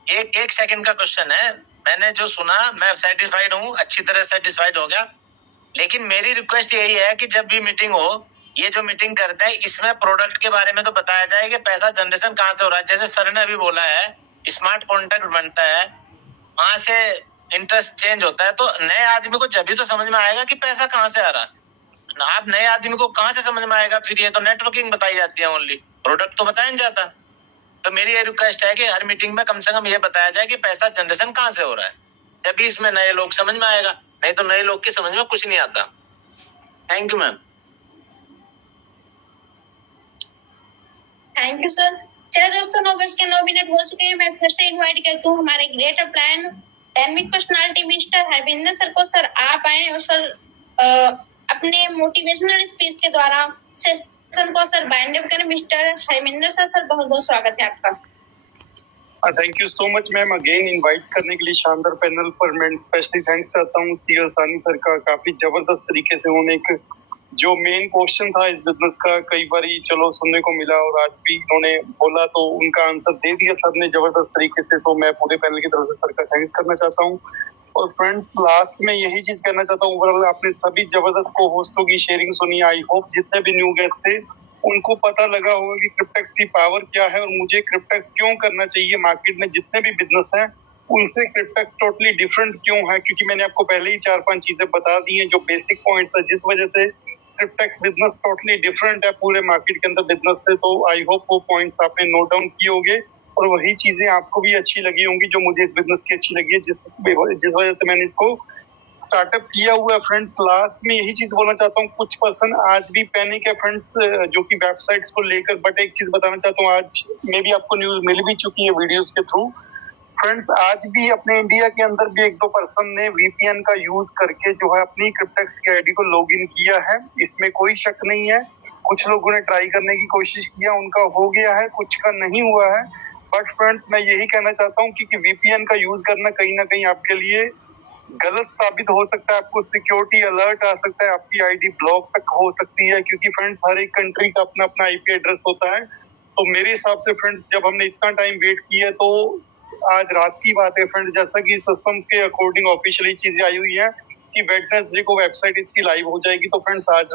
एक सेकंड का क्वेश्चन है। मैंने जो सुना, मैं सेटिस्फाइड हूँ, अच्छी तरह सेटिस्फाइड हो गया। लेकिन मेरी रिक्वेस्ट यही है कि जब भी मीटिंग हो, ये जो मीटिंग करते हैं, इसमें प्रोडक्ट के बारे में तो बताया जाए कि पैसा जनरेशन कहाँ से हो रहा है। जैसे सर ने अभी बोला है, स्मार्ट कॉन्ट्रैक्ट बनता है, वहां से इंटरेस्ट चेंज होता है। तो नए आदमी को जब भी तो समझ में आएगा कि पैसा कहाँ से आ रहा है। आप नए आदमी को कहाँ से समझ में आएगा? फिर ये तो नेटवर्किंग बताई जाती है, ओनली प्रोडक्ट तो बताया नहीं जाता। तो मेरी ये रिक्वेस्ट है कि हर मीटिंग में कम से कम ये बताया जाए कि पैसा जनरेशन कहाँ से हो रहा है, जब भी इसमें नए लोग समझ में आएगा। नहीं तो नए लोग की समझ में कुछ नहीं आता। Thank you ma'am. Thank you sir. चलिए दोस्तों 9:09 हो चुके हैं। मैं फिर से इनवाइट करती हूँ हमारे great plan dynamic personality mister Harvinder sir को। सर आप आए और सर अपने मोटिवेशनल स्पीच के द्वारा सेशन को सर बाइंड अप करें। मिस्टर हरविंदर सर, सर बहुत बहुत स्वागत है आपका। Thank you so much ma'am, again invite करने के लिए शानदार पैनल पर। मैं स्पेशली थैंक्स चाहता हूँ सीएल सानी सर का। काफी जबरदस्त तरीके से उन्होंने एक जो मेन क्वेश्चन था इस बिजनेस का, कई बार चलो सुनने को मिला और आज भी उन्होंने बोला तो उनका आंसर दे दिया सर ने जबरदस्त तरीके से। तो मैं पूरे पैनल की तरफ से सर का थैंक्स करना चाहता हूँ। और फ्रेंड्स लास्ट में यही चीज कहना चाहता हूँ, ओवरऑल आपने सभी जबरदस्त को होस्टों की शेयरिंग सुनी। आई होप जितने भी न्यू गेस्ट थे उनको पता लगा होगा कि क्रिप्टेक्स की पावर क्या है और मुझे क्रिप्टेक्स क्यों करना चाहिए। मार्केट में जितने भी बिजनेस हैं उनसे क्रिप्टेक्स टोटली डिफरेंट क्यों है, क्योंकि मैंने आपको पहले ही 4-5 चीजें बता दी हैं जो बेसिक पॉइंट है जिस वजह से क्रिप्टेक्स बिजनेस टोटली डिफरेंट है पूरे मार्केट के अंदर बिजनेस से। तो आई होप वो पॉइंट्स आपने नोट डाउन किए होंगे और वही चीजें आपको भी अच्छी लगी होंगी जो मुझे इस बिजनेस की अच्छी लगी है, जिस वजह से मैंने इसको स्टार्टअप किया हुआ है। फ्रेंड्स लास्ट में यही चीज बोलना चाहता हूँ, कुछ पर्सन आज भी पैनिक है फ्रेंड्स जो कि वेबसाइट्स को लेकर। बट एक चीज बताना चाहता हूँ, आज में भी आपको न्यूज मिल भी चुकी है वीडियोस के थ्रू। फ्रेंड्स आज भी अपने इंडिया के अंदर भी 1-2 पर्सन ने वीपीएन का यूज करके जो है अपनी क्रिप्टेक्स की आईडी को लॉगिन किया है, इसमें कोई शक नहीं है। कुछ लोगों ने ट्राई करने की कोशिश किया, उनका हो गया है, कुछ का नहीं हुआ है। बट फ्रेंड्स मैं यही कहना चाहता हूँ कि वीपीएन का यूज करना कहीं ना कहीं आपके लिए गलत साबित हो सकता है। आपको सिक्योरिटी अलर्ट आ सकता है, आपकी आईडी ब्लॉक तक हो सकती है, क्योंकि फ्रेंड्स हर एक कंट्री का अपना अपना आईपी एड्रेस होता है। तो मेरे हिसाब से फ्रेंड्स जब हमने इतना टाइम वेट किया तो आज रात की बात है फ्रेंड्स, जैसा कि सिस्टम के अकॉर्डिंग ऑफिशियली चीजें आई हुई है कि वेडनेसडे को वेबसाइट इसकी लाइव हो जाएगी। तो फ्रेंड्स आज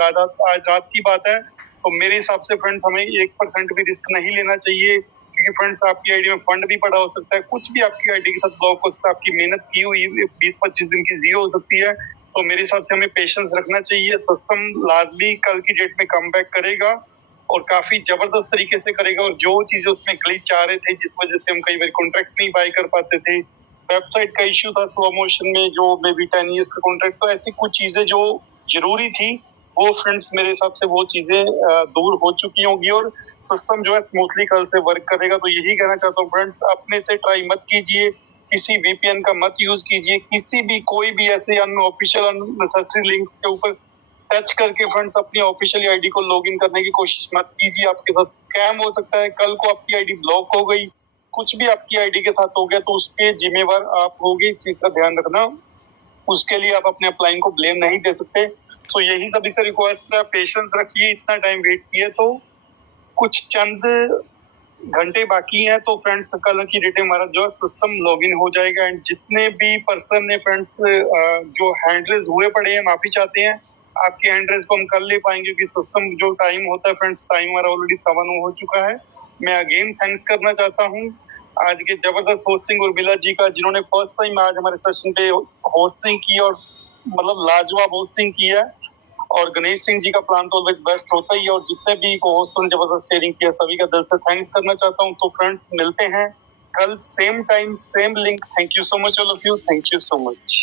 रात की बात है। तो मेरे हिसाब से फ्रेंड्स हमें 1% भी रिस्क नहीं लेना चाहिए, क्योंकि फ्रेंड्स आपकी आईडी में फंड भी पड़ा हो सकता है, कुछ भी आपकी आईडी के साथ ब्लॉक हो सकता है, आपकी मेहनत की हुई 20-25 दिन की जीरो हो सकती है। तो मेरे हिसाब से हमें पेशेंस रखना चाहिए। सिस्टम लाजमी कल की डेट में कम बैक करेगा और काफी जबरदस्त तरीके से करेगा। और जो चीजें उसमें ग्लिच आ रहे थे जिस वजह से हम कई बार कॉन्ट्रैक्ट नहीं बाय कर पाते थे, वेबसाइट का इश्यू था स्लो मोशन में जो मे बी 10 ईयर्स का कॉन्ट्रैक्ट, तो ऐसी कुछ चीजें जो जरूरी थी वो फ्रेंड्स मेरे हिसाब से वो चीजें दूर हो चुकी होंगी और सिस्टम जो है स्मूथली कल से वर्क करेगा। तो यही कहना चाहता हूँ फ्रेंड्स, अपने से ट्राई मत कीजिए, किसी VPN का मत यूज कीजिए, किसी भी कोई भी ऐसे अनऑफिशियल अननेसेसरी लिंक्स के ऊपर टच करके फ्रेंड्स अपनी ऑफिशियल आईडी को लॉगिन करने की कोशिश मत कीजिए। आपके साथ स्कैम हो सकता है, कल को आपकी आईडी ब्लॉक हो गई, कुछ भी आपकी आईडी के साथ हो गया तो उसके जिम्मेवार आप होगे, इस चीज का ध्यान रखना। उसके लिए आप अपने अपलाइन को ब्लेम नहीं दे सकते। तो यही सभी से रिक्वेस्ट है, पेशेंस रखिए, इतना टाइम वेट किए तो कुछ चंद घंटे बाकी हैं तो फ्रेंड्स कल की डेट में हमारा जो सिस्टम लॉगिन हो जाएगा। एंड जितने भी पर्सन ने फ्रेंड्स जो हैंड रेज हुए पड़े हैं, माफी चाहते हैं, आपके हैंड रेज को हम कर ले पाएंगे क्योंकि सिस्टम जो टाइम होता है फ्रेंड्स, टाइम हमारा ऑलरेडी 7 हो चुका है। मैं अगेन थैंक्स करना चाहता हूँ आज के जबरदस्त होस्टिंग उर्मिला जी का, जिन्होंने फर्स्ट टाइम आज हमारे सेशन पे होस्टिंग की और मतलब लाजवाब होस्टिंग की है। और गणेश सिंह जी का प्लान तो ऑलवेज बेस्ट होता ही है, और जितने भी को होस्ट ने जबरदस्त शेयरिंग किया सभी का दिल से थैंक्स करना चाहता हूँ। तो फ्रेंड्स मिलते हैं कल same time same link. Thank you so much all of you, thank you so much.